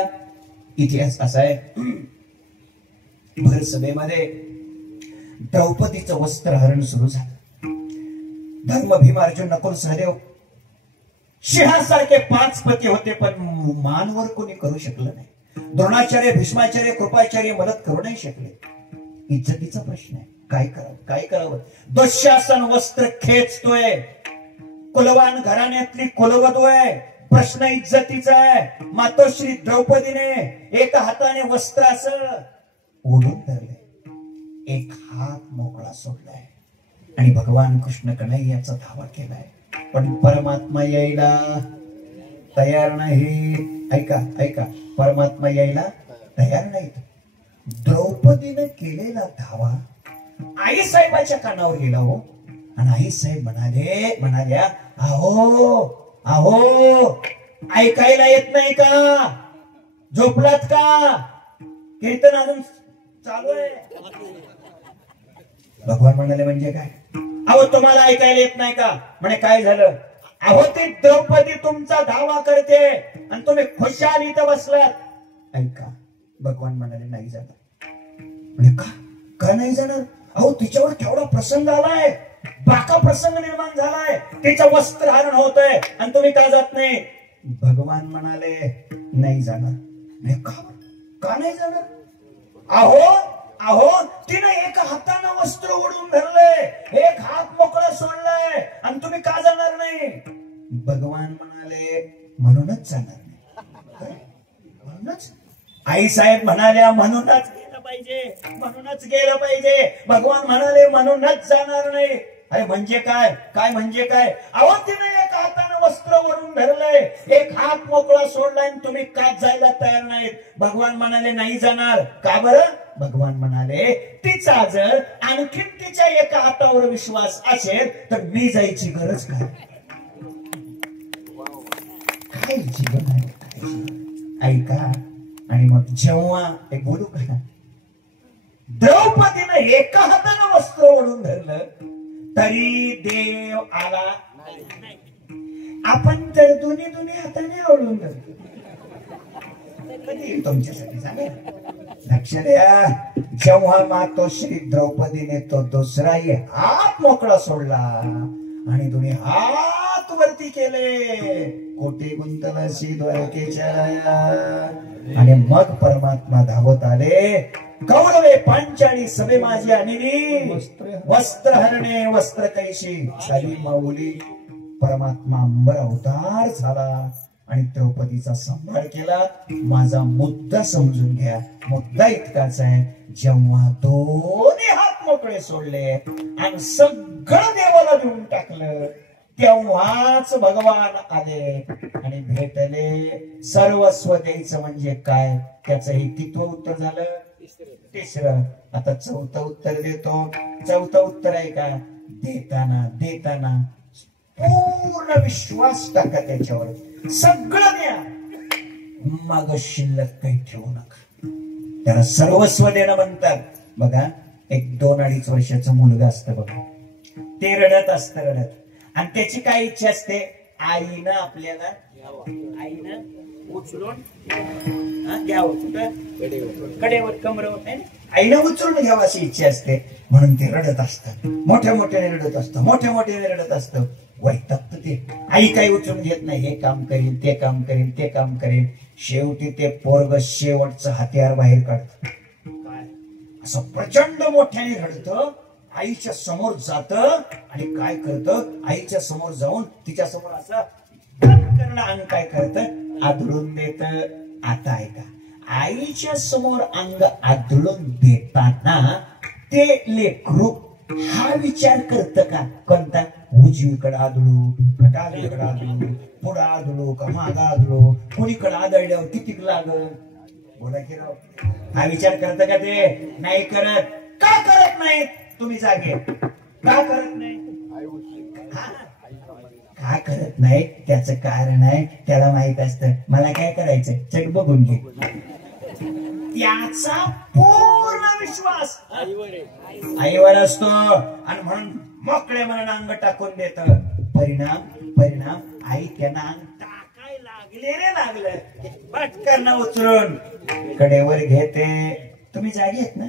इतिहास असा आहे, भर सभेमध्ये द्रौपदीचं वस्त्रहरण सुरू झालं. धर्म, भीम, अर्जुन, नकुल, सहदेव सिंहासारखे 5 पती होते, पण मानवर कोणी करू शकलं नाही. द्रोणाचार्य, भीष्माचार्य, कृपाचार्य मदत करू नाही शकले. इज्जतीचा प्रश्न आहे, काय करावं, काय करावं. दुःशासन वस्त्र खेचतोय, कुलवान घराण्यातली कुलवधू आहे, प्रश्न इज्जतीचा आहे. मातोश्री द्रौपदीने एका हाताने वस्त्र असं ओढून धरले, एक हात मोकळा सोडलाय आणि भगवान कृष्ण कन्हैयाचा धावा केलाय. पण परमात्मा यायला तयार नाही. ऐका ऐका, परमात्मा यायला तयार नाहीत. द्रौपदीने केलेला धावा आई साहेबाच्या कानावर गेला. हो, आणि आई साहेब म्हणाल्या, अहो अहो ऐकायला येत नाही का, झोपलात का, कीर्तन अजून चालू आहे. भगवान म्हणाले, म्हणजे काय, अहो तुम्हाला ऐकायला येत नाही का. म्हणे काय झालं, अहो ती द्रौपदी तुमचा धावा करते आणि तुम्ही खुशाल इथं बसलात. ऐका, भगवान म्हणाले नाही जाणार. म्हणजे का नाही जाणार, अहो तिच्यावर केवढा प्रसंग आलाय, बाका प्रसंग निर्माण झालाय, तिचं वस्त्रहरण होतंय आणि तुम्ही का जात नाही. भगवान म्हणाले, नाही जाणार. का नाही जाणार? अहो अहो तिने एका हातानं वस्त्र ओढून धरलंय, एक हात मोकळा सोडलाय, आणि तुम्ही का जाणार नाही? भगवान म्हणाले म्हणूनच जाणार नाही. म्हणूनच आई साहेब म्हणाल्या म्हणूनच गेलं पाहिजे, म्हणूनच गेलं पाहिजे. भगवान म्हणाले म्हणूनच जाणार नाही. अरे म्हणजे काय? काय म्हणजे काय? अहो तिने एक हातानं वस्त्र ओढून धरलंय, एक हात मोकळा सोडलाय, तुम्ही का जायला तयार नाहीत? भगवान म्हणाले नाही जाणार. का बरं? भगवान म्हणाले तिचा जर आणखीन तिच्या एका हातावर विश्वास असेल तर मी जायची गरज काय? काय जीवन आहे, काय जीवन? ऐका. आणि मग जेव्हा एक बोलू का, द्रौपदीनं एका हातानं वस्त्र ओढून धरलं तरी देव आला नाही. आपण तर दोन्ही हाताने ओढून धरतो. कधी तुमच्यासाठी सांगा, लक्ष द्या. जेव्हा मातोश्री द्रौपदीने तो दुसराही हात मोकळा सोडला आणि दोन्ही हात वरती केले, कोटी गुंतलशी द्वारकेच्या, आणि मग परमात्मा धावत आले. कौरवे पांचाळी सभे माझी आणली, वस्त्र हरणे वस्त्र कैशी झाली माऊली. परमात्मा अंबर अवतार झाला आणि द्रौपदीचा सांभाळ केला. माझा मुद्दा समजून घ्या. मुद्दा इतकाच आहे, जेव्हा दोन्ही हात मोकळे सोडले आणि सगळं देवाला देऊन टाकलं, तेव्हाच भगवान आले आणि भेटले. सर्वस्व द्यायचं म्हणजे काय, त्याचं हे कितवं उत्तर झालं? तिसरं. आता चौथं उत्तर देतो. चौथं उत्तर आहे का, देताना देताना पूर्ण विश्वास टाका त्याच्यावर, सगळं द्या, मग शिल्लक काही ठेवू नका. त्याला सर्वस्व देणं म्हणतात. बघा, एक 2-2.5 वर्षाचा मुलगा असतं बघा, ते रडत असतं रडत, आणि त्याची काय इच्छा असते, आईनं आपल्याला उचलून घ्यावं, कुठं कडेवर कमरेवर, आईनं उचलून घ्यावं अशी इच्छा असते. म्हणून ते रडत असतं, मोठ्या मोठ्याने रडत असतं, मोठ्या मोठ्याने रडत असतं. वैतागतं ते. आई काही उचलून घेत नाही, हे काम करेल, ते काम करेल, ते काम करेल. शेवटी ते पोरग शेवटचं हत्यार बाहेर काढत, असं प्रचंड मोठ्याने रडतं, आईच्या समोर जात आणि काय करतं, आईच्या समोर जाऊन तिच्या समोर असं करणं, अंग काय करतं, आदळून देत. आता ऐका, आईच्या समोर अंग आदळून देताना ते लेकरू हा विचार करत का, कोणता, उजवीकडे आदळू का डावीकडे आदळू, पुढे आदळू का मागं आदळू, कोणीकडे आदळल्यावर किती लागल, बोला की राव, हा विचार करत का? ते नाही करत. का करत नाही? तुम्ही जागे, का करत नाही? का करत नाही त्याचं कारण आहे, त्याला माहित असतं मला काय करायचं, चट बघून घे. त्याचा पूर्ण विश्वास आईवर असतो आणि म्हणून मोकळे म्हणून अंग टाकून देत. परिणाम आई त्यांना अंग टाकाय लागले रे, लागलं पटकन उचलून कडेवर घेते. तुम्ही जागी आहेत ना?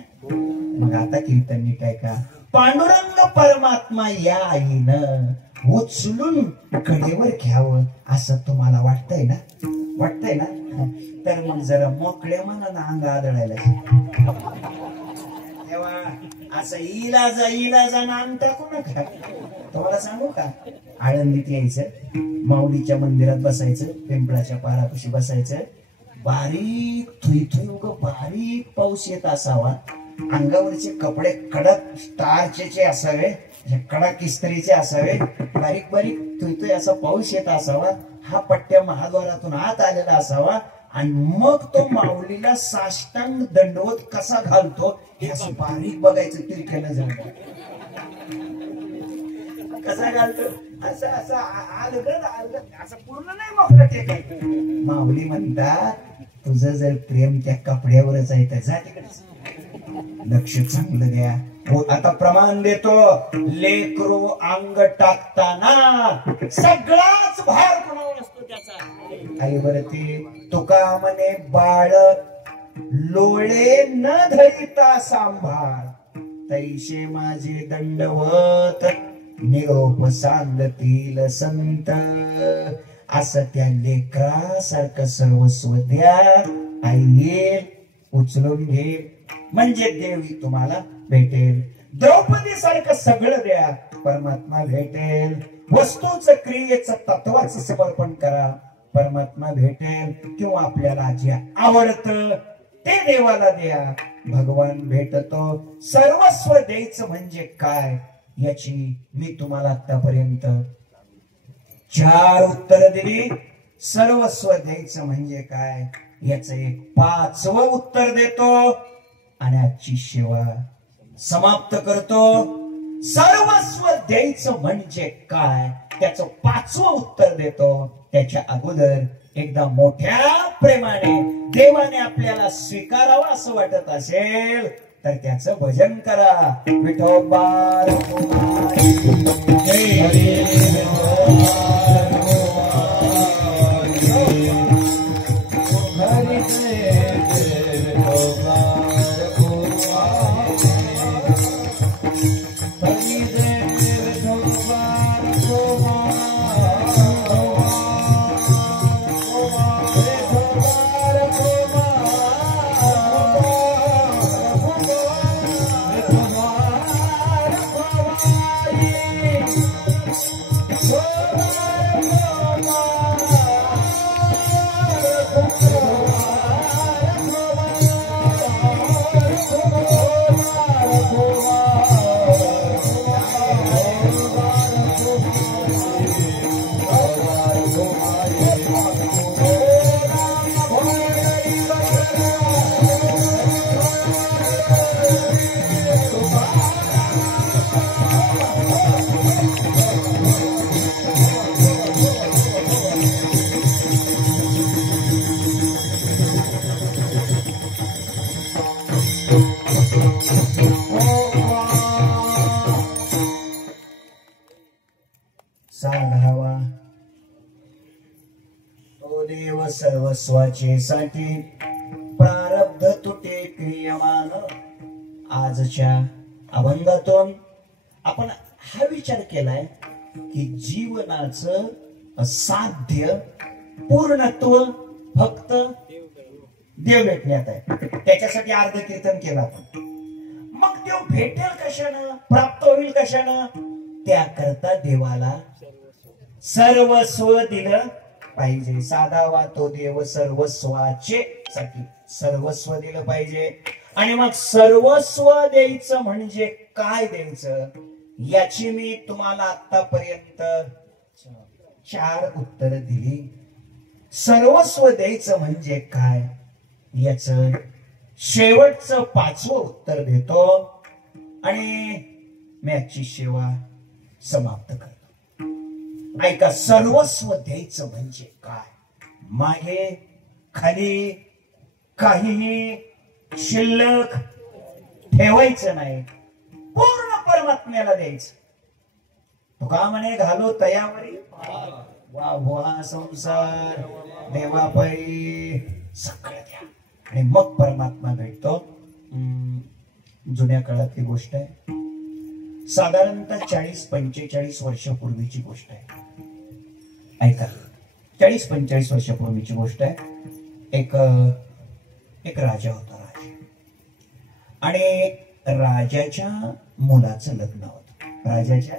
मग आता कीर्तन नीट ऐका. पांडुरंग परमात्मा या आईनं उचलून कडेवर घ्यावं असं तुम्हाला वाटतंय ना? वाटतंय ना? तर मग जरा मोकळ्या मनानं अंग आदळायला तेव्हा असं इलाजानं अंग टाकू नका. तुम्हाला सांगू का, आळंदीत यायचं, माऊलीच्या मंदिरात बसायचं, पिंपळाच्या पारापाशी बसायचं, बारीक थुई बारीक पाऊस येत असावा, अंगावरचे कपडे कडक स्टार्चचे असावे, कडक इस्त्रीचे असावे, बारीक थुई असा पाऊस येत असावा, हा पट्ट्या महाद्वारातून आत आलेला असावा, आणि मग तो माऊलीला साष्टांग दंडवत कसा घालतो हे असं बारीक बघायचं, तिरकेलं जाणार कसा घालतो, असं असं अलगद असं पूर्ण नाही मोकळं टेकायचं. माऊली म्हणतात, तुझं जर प्रेम त्या कपड्यावरच आहे तर जा तिकडेच, लक्ष चांगलं द्या. आता प्रमाण देतो, लेकरू अंग टाकताना सगळाच भार कोणावर असतो त्याचा, आईवरती. तुका म्हणे बाळ लोळे न धरिता सांभाळ, तैशे माझे दंडवत निरोप सांगतील संत. असं त्या लेकरासारखं सर्वस्व द्या, आई येईल उचलून घेईल, म्हणजे देवी तुम्हाला भेटेल. द्रौपदी सारखं सगळं द्या, परमात्मा भेटेल. वस्तूचं क्रियेचं तत्वाचं समर्पण करा, परमात्मा भेटेल. किंवा आपल्याला जे आवडतं ते देवाला द्या, भगवान भेटतो. सर्वस्व द्यायचं म्हणजे काय याची मी तुम्हाला आतापर्यंत 4 उत्तर दिली. सर्वस्व द्यायचं म्हणजे काय याच एक 5वं उत्तर देतो आणि आजची सेवा समाप्त करतो. सर्वस्व द्यायचं म्हणजे काय त्याचं 5वं उत्तर देतो. त्याच्या अगोदर एकदा मोठ्या प्रेमाने देवाने आपल्याला स्वीकारावं असं वाटत असेल तर त्याचं भजन करा. विठोबा साधावा तो देव सर्वस्वाचे साठी प्रारब्ध तुटे क्रियमान. आजच्या अभंगातून आपण हा विचार केलाय की जीवनाचं साध्य पूर्णत्व फक्त देव भेटण्यात आहे. त्याच्यासाठी अर्ध कीर्तन केलं आपण. मग देव भेटेल कशानं, प्राप्त होईल कशानं, त्याकरता देवाला सर्वस्व दिलं पाहिजे. साधावा तो देव सर्वस्वाचे साठी सर्वस्व दिलं पाहिजे. आणि मग सर्वस्व द्यायचं म्हणजे काय द्यायचं याची मी तुम्हाला आतापर्यंत 4 उत्तर दिली. सर्वस्व द्यायचं म्हणजे काय याच शेवटचं 5वं उत्तर देतो आणि मी आजची सेवा समाप्त करतो. ऐका, सर्वस्व द्यायचं म्हणजे काय. मागे खाली काहीही शिल्लक ठेवायचं नाही, पूर्ण परमात्म्याला द्यायचं. तुका म्हणे घालो तयावरी वा वा संसार देवापायी सगळं द्या आणि मग परमात्मा भेटतो. जुन्या काळातली गोष्ट आहे, साधारणतः 40-45 वर्षापूर्वीची गोष्ट आहे. ऐका, 40-45 वर्षापूर्वीची गोष्ट आहे. एक राजा होता, आणि राजाच्या मुलाचं लग्न होतं. राजाच्या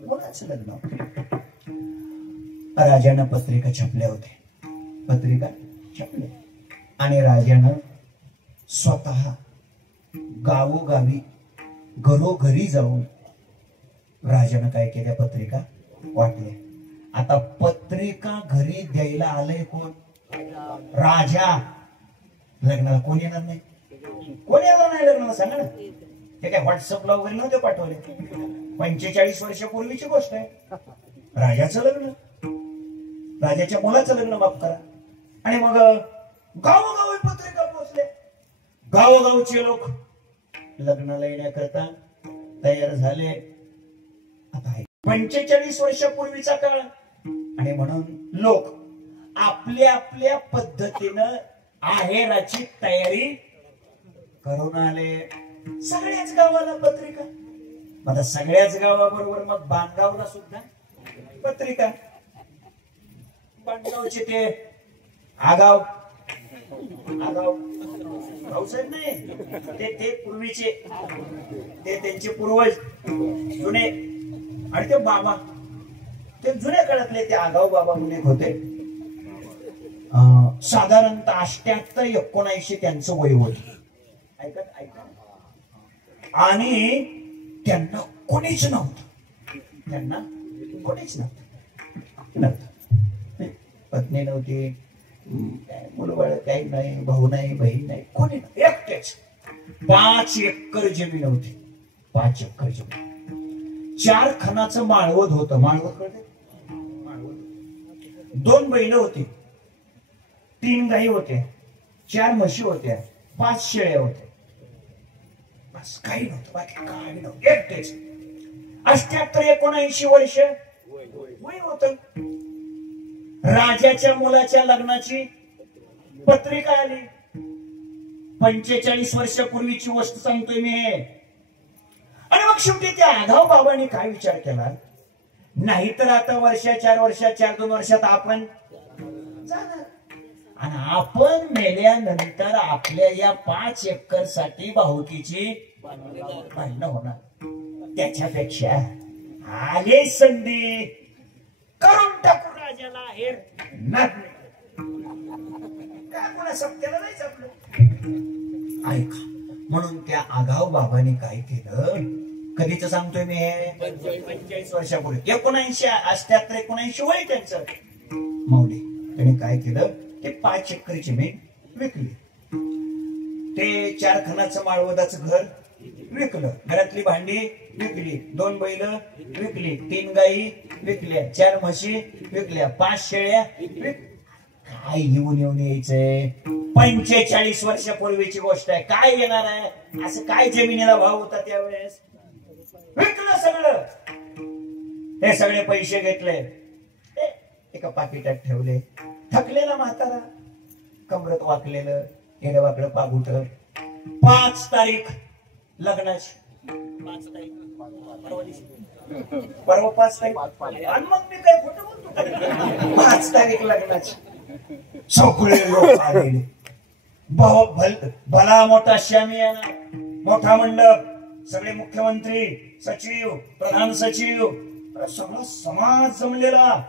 मुलाचं लग्न होतं. राजानं पत्रिका छापल्या होत्या, पत्रिका छापल्या, आणि राजानं स्वतः गावोगावी घरोघरी जाऊन राजानं काय केल्या, पत्रिका वाटल्या. आता पत्रिका घरी द्यायला आलंय कोण? राजा. लग्नाला कोण येणार नाही? कोण येणार नाही लग्नाला? सांगा ना. ते काय व्हॉट्सअपला वगैरे नव्हते पाठवले. 45 वर्षापूर्वीची गोष्ट आहे. राजाचं लग्न, राजाच्या मुलाचं लग्न, माफ करा. आणि मग गावोगावी पत्रिका पोहोचल्या. गावोगावचे लोक लग्नाला येण्याकरता तयार झाले. आता 45 वर्षापूर्वीचा काळ, आणि म्हणून लोक आपल्या आपल्या पद्धतीनं आहेराची तयारी करून आले. सगळ्याच गावाला पत्रिका. आता सगळ्याच गावाबरोबर मग बांधगावला सुद्धा पत्रिका. पांडवचे ते आगाव आगाव भाऊसाहेब नाही ते पूर्वीचे ते त्यांचे पूर्वज जुने आणि ते बाबा ते जुन्या काळातले ते आगाव बाबा म्हणून एक होते. साधारणतः 78-79 त्यांचं वय होत. ऐकत ऐकत आणि त्यांना कोणीच नव्हतं. त्यांना कोणीच नव्हतं. पत्नी नव्हती, मुलबाळ काही नाही, भाऊ नाही, बहीण नाही, कोणी नाही, एकटेच. 5 एकर जमीन होती. 5 एकर जमीन. 4 खणाचं माळवत होतं. माळवत कळते? 2 बैल होती, 3 गाई होत्या, 4 म्हशी होत्या, 5 शेळ्या होत्या. बस काही नव्हतं, बाकी काही नव्हतं, एकटेच. 78-79 वर्ष वय होत. राजाच्या मुलाच्या लग्नाची पत्रिका आली. 45 वर्षापूर्वीची गोष्ट सांगतोय मी. आणि मग शेवटी त्या आगाव बाबांनी काय विचार केला, नाहीतर आता 4 वर्षात 2 वर्षात आपण जाणार आणि आपण मेल्यानंतर आपल्या या 5 एकर साठी भाऊकीची भांडणं होणार. त्याच्यापेक्षा आले संधी करून टाकू राजाला आहेर. काय कोणा सत्याला जायच आपलं. ऐका, म्हणून त्या आगाव बाबांनी काय केलं, कधीच सांगतोय मी, 45 वर्षापूर्वी, 78-79 वय त्यांचं. माऊली त्याने काय केलं, ते 5 एकर जमीन विकली. ते 4 खणाचं माळवदाचं घर विकलं. घरातली भांडी विकली. 2 बैल विकली. 3 गाई विकल्या. 4 म्हशी विकल्या. 5 शेळ्या काय येऊन यायचंय. 45 वर्षापूर्वीची गोष्ट आहे. काय येणार आहे, असं काय जमिनीला भाव होता त्यावेळेस. विकलं सगळं. हे सगळे पैसे घेतले, एका पाकिटात ठेवले. थकलेला म्हातारा, कमरत वाकलेलं, येडं वाकडं पागुट. 5 तारीख लग्नाची. 5 तारीख परवा 5 तारीख. आणि मग मी काय खोटं बोलतो. 5 तारीख लग्नाची. सगळे लोक आलेले. भला मोठा शामियाना, मोठा मंडप, सगळे मुख्यमंत्री, सचिव, प्रधान सचिव, सगळा समाज जमलेला.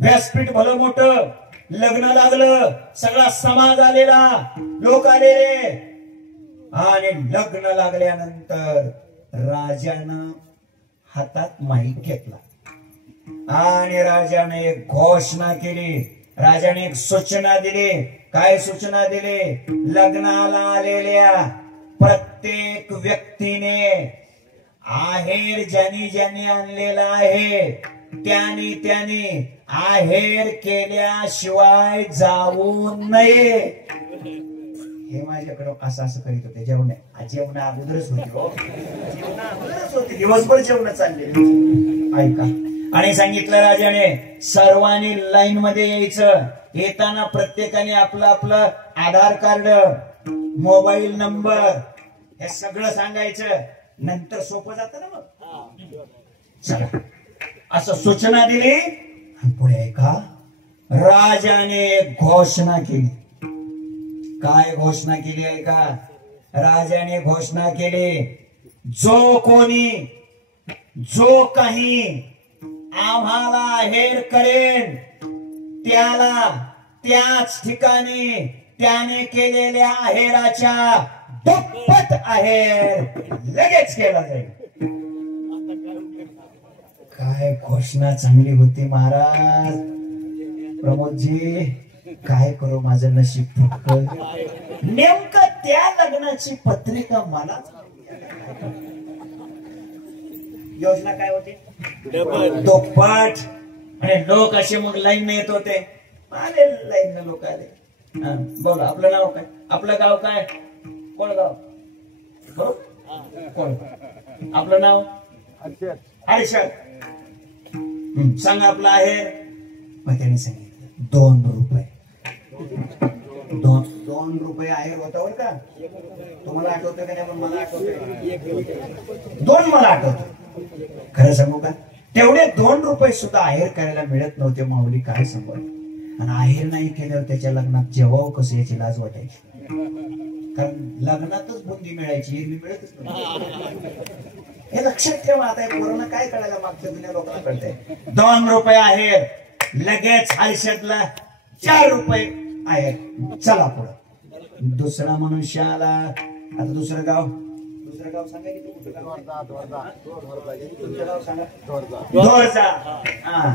व्यासपीठ भलं मोठं. लग्न लागलं, सगळा समाज आलेला, लोक आलेले. आणि लग्न लागल्यानंतर राजानं हातात माईक घेतला आणि राजाने एक घोषणा केली. राजाने एक सूचना दिली. काय सूचना दिली, लग्नाला आलेल्या प्रत्येक व्यक्तीने आहेर ज्यांनी ज्यांनी आणलेला आहे त्याने आहेर केल्याशिवाय जाऊ नये. हे माझ्याकडं असं करीत होते. जेवण अगोदरच होती हो, जेवण अगोदरच होती, दिवसभर जेवण चालले. ऐका, आणि सांगितलं राजाने, सर्वांनी लाईन मध्ये यायचं. येताना प्रत्येकाने आपलं आपलं आधार कार्ड, मोबाईल नंबर हे सगळं सांगायचं. नंतर सोपं जातं ना मग. चला, असं सूचना दिली. पुढे ऐका, राजाने घोषणा केली. काय घोषणा केली आहे का, राजाने घोषणा केली, जो कोणी जो काही आम्हाला आहेर करेन त्याला त्याच ठिकाणी त्याने केलेल्या आहेराच्या दुप्पट आहेर लगेच केला जाईल. काय घोषणा चांगली होती महाराज. प्रमोदजी, काय करू, माझं नशीब फुटकं. नेमकं त्या लग्नाची पत्रिका मला. योजना काय होती, दुप्पट. आणि लोक असे मग लाईन येत होते. आले लाईन लोक आले. बोला, आपलं नाव काय, आपलं गाव काय, कोळगाव. कोण, आपलं नाव हर्षद. सांगा आपलं आहेर. मग त्यांनी सांगितलं 2 रुपये. 2 रुपये आहेर होता बरं का. तुम्हाला आठवतं का नाही, पण मला आठवतं. 2 मला आठवतं. खरं सांगू का, तेवढे 2 रुपये सुद्धा आहेर करायला मिळत नव्हते माऊली. काय सांगू, आणि आहेर नाही केल्यावर त्याच्या लग्नात जेवावं कसं याची लाज वाटायची. कारण लग्नातच बुंदी मिळायची, एरवी मिळतच नाही. हे लक्षात ठेवा. आता पोरांना काय कळायला मागच्या जुन्या लोकांना कळतंय. 2 रुपये आहेर, लगेच आयुष्यातला 4 रुपये आहेर. चला पुढं. दुसरा मनुष्य आला. आता दुसरं गाव सांगा की तुमचं गाव सांगा. ढोरचा.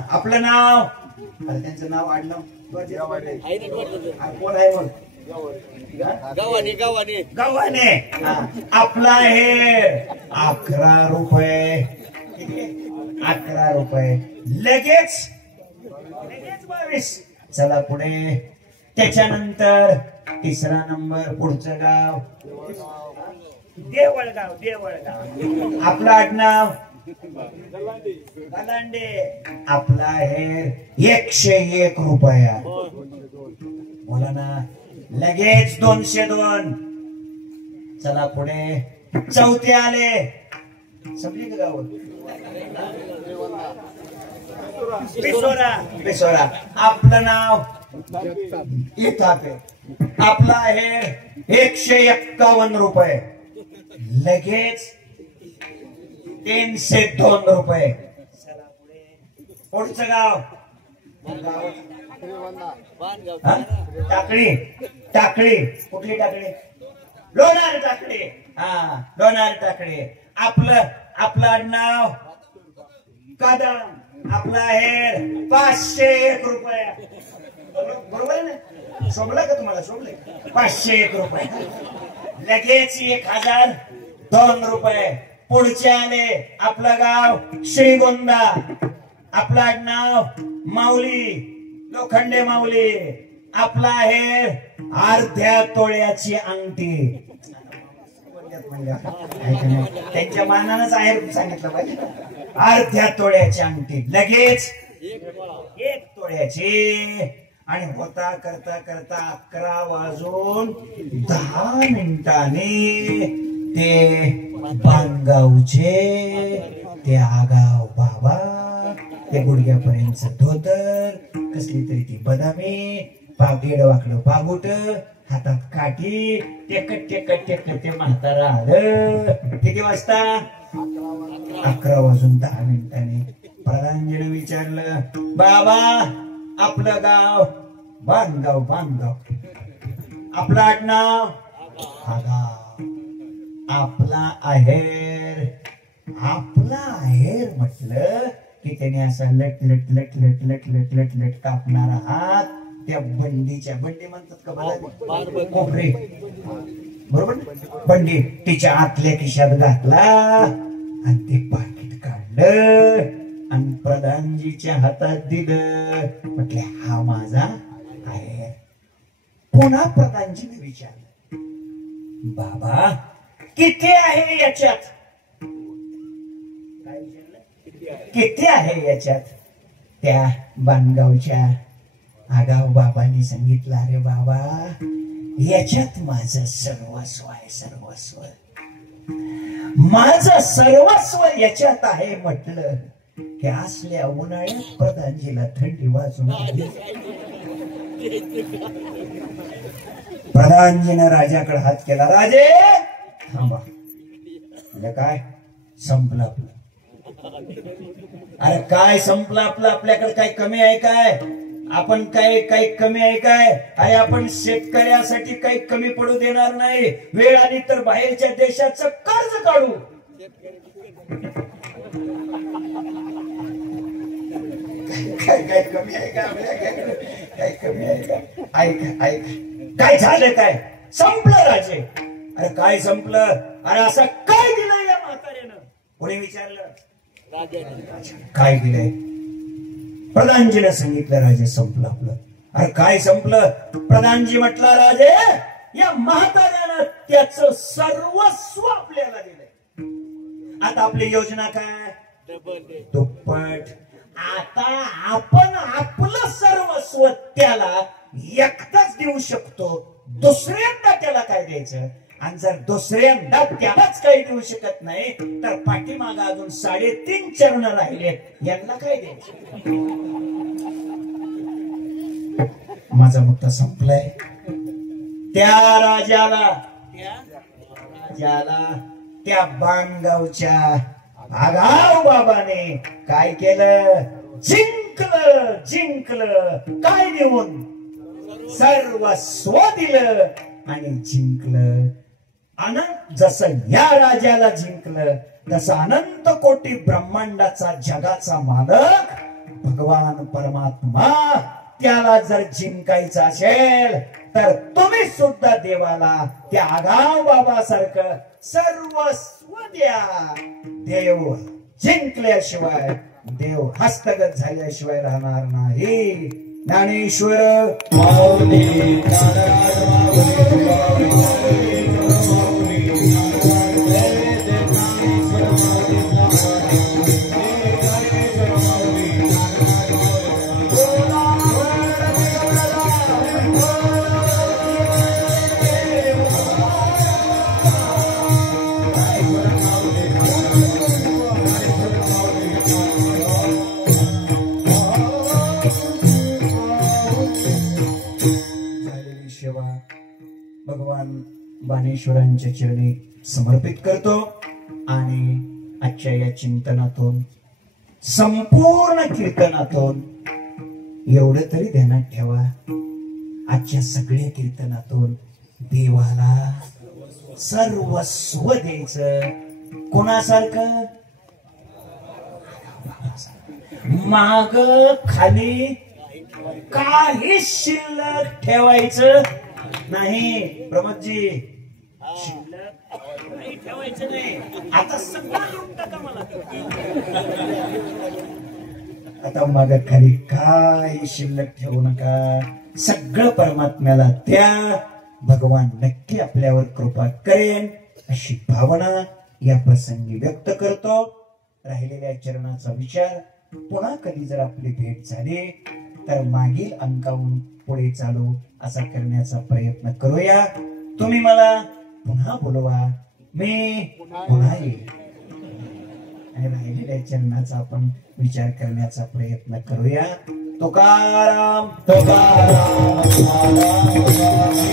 आपलं नाव, त्यांचं नाव आडनाव कोण आहे मग? गव्हाणे. आपला आहे 11 रुपये. 11 रुपये. लगेच 22. चला पुढे. त्याच्यानंतर तिसरा नंबर. पुढचं गाव देवळगाव. आपलं आडनाव गलांडे. आपला आहे 101 रुपया. बोला ना. लगेच 202. चला पुढे. चौथे आले. समजली का गाव? पिसोरा. आपलं नाव इथापे. आपला आहे 151 रुपये. लगेच 302 रुपये. पुढचं गाव टाकळी. कुठली टाकळी? लोणार टाकळी. लोणार टाकळी. आपलं आडनाव कदम. आपला आहे 501 रुपये. बरोबर ना? शोभला का तुम्हाला? शोभले. 501 रुपये. लगेच 1002 रुपये. पुढचे आले. आपलं गाव श्रीगोंदा. आपलं आडनाव माऊली, लोखंडे माऊली. आपला आहे अर्ध्या तोळ्याची अंगठी. त्यांच्या मानानंच आहे सांगितलं पाहिजे. अर्ध्या तोळ्याची अंगठी. लगेच 1 तोळ्याची. आणि होता करता 11 वाजून 10 मिनिटांनी ते बांधगावचे ते आगाव बाबा, ते गुडघ्यापर्यंत धोतर, कसली तरी ती बदामी, पागेड वाकड पागुट, हातात काठी, टेकट ते म्हातारा आलं. किती वाजता? 11 वाजून 10 मिनिटांनी. प्रधानजीने विचारलं, बाबा आपलं गाव? बांधगाव. आपलं आडनाव? आगाव. आपला आहेर म्हटलं की त्याने असा लट कापणारा हात त्या बंडी म्हणतात का? कोपरे. बरोबर. बंडी तिच्या आतल्या खिशात घातला आणि ते पाकिट काढलं आणि प्रधानजीच्या हातात दिलं. म्हटले हा माझा आहे. पुन्हा प्रधानजीने विचारलं, बाबा किती आहे याच्यात? काय विचारलं? किती आहे याच्यात? त्या बांधगावच्या आगाव बाबांनी सांगितलं, अरे बाबा याच्यात माझं सर्वस्व आहे. सर्वस्व, माझं सर्वस्व याच्यात आहे. म्हटलं की असल्या उन्हाळ्यात प्रधानजीला थंडी वाजून आली. प्रधानजीने राजाकडे हात केला, राजे थांबा. म्हणजे काय? संपलं आपलं. अरे काय संपलं आपलं? आपल्याकडे काय कमी आहे काय? आपण काही कमी आहे काय? अरे आपण शेतकऱ्यासाठी काही कमी पडू देणार नाही. वेळ आली तर बाहेरच्या देशाचं कर्ज काढू. काय कमी आहे का आपल्याकडे? काय कमी आहे का? ऐक काय झालं? काय संपलं राजे? अरे काय संपलं? अरे असं काय दिलंय या म्हाताऱ्यानं? कोणी विचारलं? काय दिलंय? प्रधानजीने सांगितलं, राजे संपलं आपलं. अरे काय संपलं? प्रधानजी म्हटलं, राजे या म्हाताऱ्यानं त्याचं सर्वस्व आपल्याला दिलंय. आता आपली योजना काय? दुप्पट. आता आपण आपलं सर्वस्व त्याला एकदाच देऊ शकतो. दुसऱ्यांदा त्याला काय द्यायचं? आणि जर दुसऱ्यांदा त्यालाच काही देऊ शकत नाही तर पाठीमाग अजून 3.5 चरण राहिले, यांना काय द्यायचं? माझा मुद्दा संपलाय. त्या राजाला त्या बाणगावच्या आगाव बाबाने काय केलं? जिंकलं काय देऊन? सर्वस्व दिलं आणि जिंकलं. अनंत जसं या राजाला जिंकलं तसं अनंत कोटी ब्रह्मांडाचा जगाचा मालक भगवान परमात्मा त्याला जर जिंकायचं असेल तर तुम्ही सुद्धा देवाला त्या आगाव बाबासारखं सर्वस्व द्या. देव जिंकल्याशिवाय, देव हस्तगत झाल्याशिवाय राहणार नाही. ज्ञानेश्वर माऊली भगवान बाणेश्वरांच्या चरणी समर्पित करतो. आणि आजच्या या चिंतनातून, संपूर्ण कीर्तनातून एवढं तरी ध्यानात ठेवा, आजच्या सगळ्या कीर्तनातून देवाला सर्वस्व द्यायचं. कोणासारखं? माग खाली काही शिल्लक ठेवायचं नाही. प्रमोदजी, शिल्लक काही ठेवायचं नाही. आता सगळं लुटून टाका मला. आता माग खाली काही शिल्लक ठेवू नका. सगळं परमात्म्याला द्या. भगवान नक्की आपल्यावर कृपा करेन अशी भावना या प्रसंगी व्यक्त करतो. राहिलेल्या चरणाचा विचार पुन्हा कधी जर आपली भेट झाली तर मागील अंकाहून पुढे चालू असा करण्याचा प्रयत्न करूया. तुम्ही मला पुन्हा बोलवा, मी पुन्हा येईल आणि राहिलेल्या चरणाचा आपण विचार करण्याचा प्रयत्न करूया. तुकाराम तुकाराम तुकाराम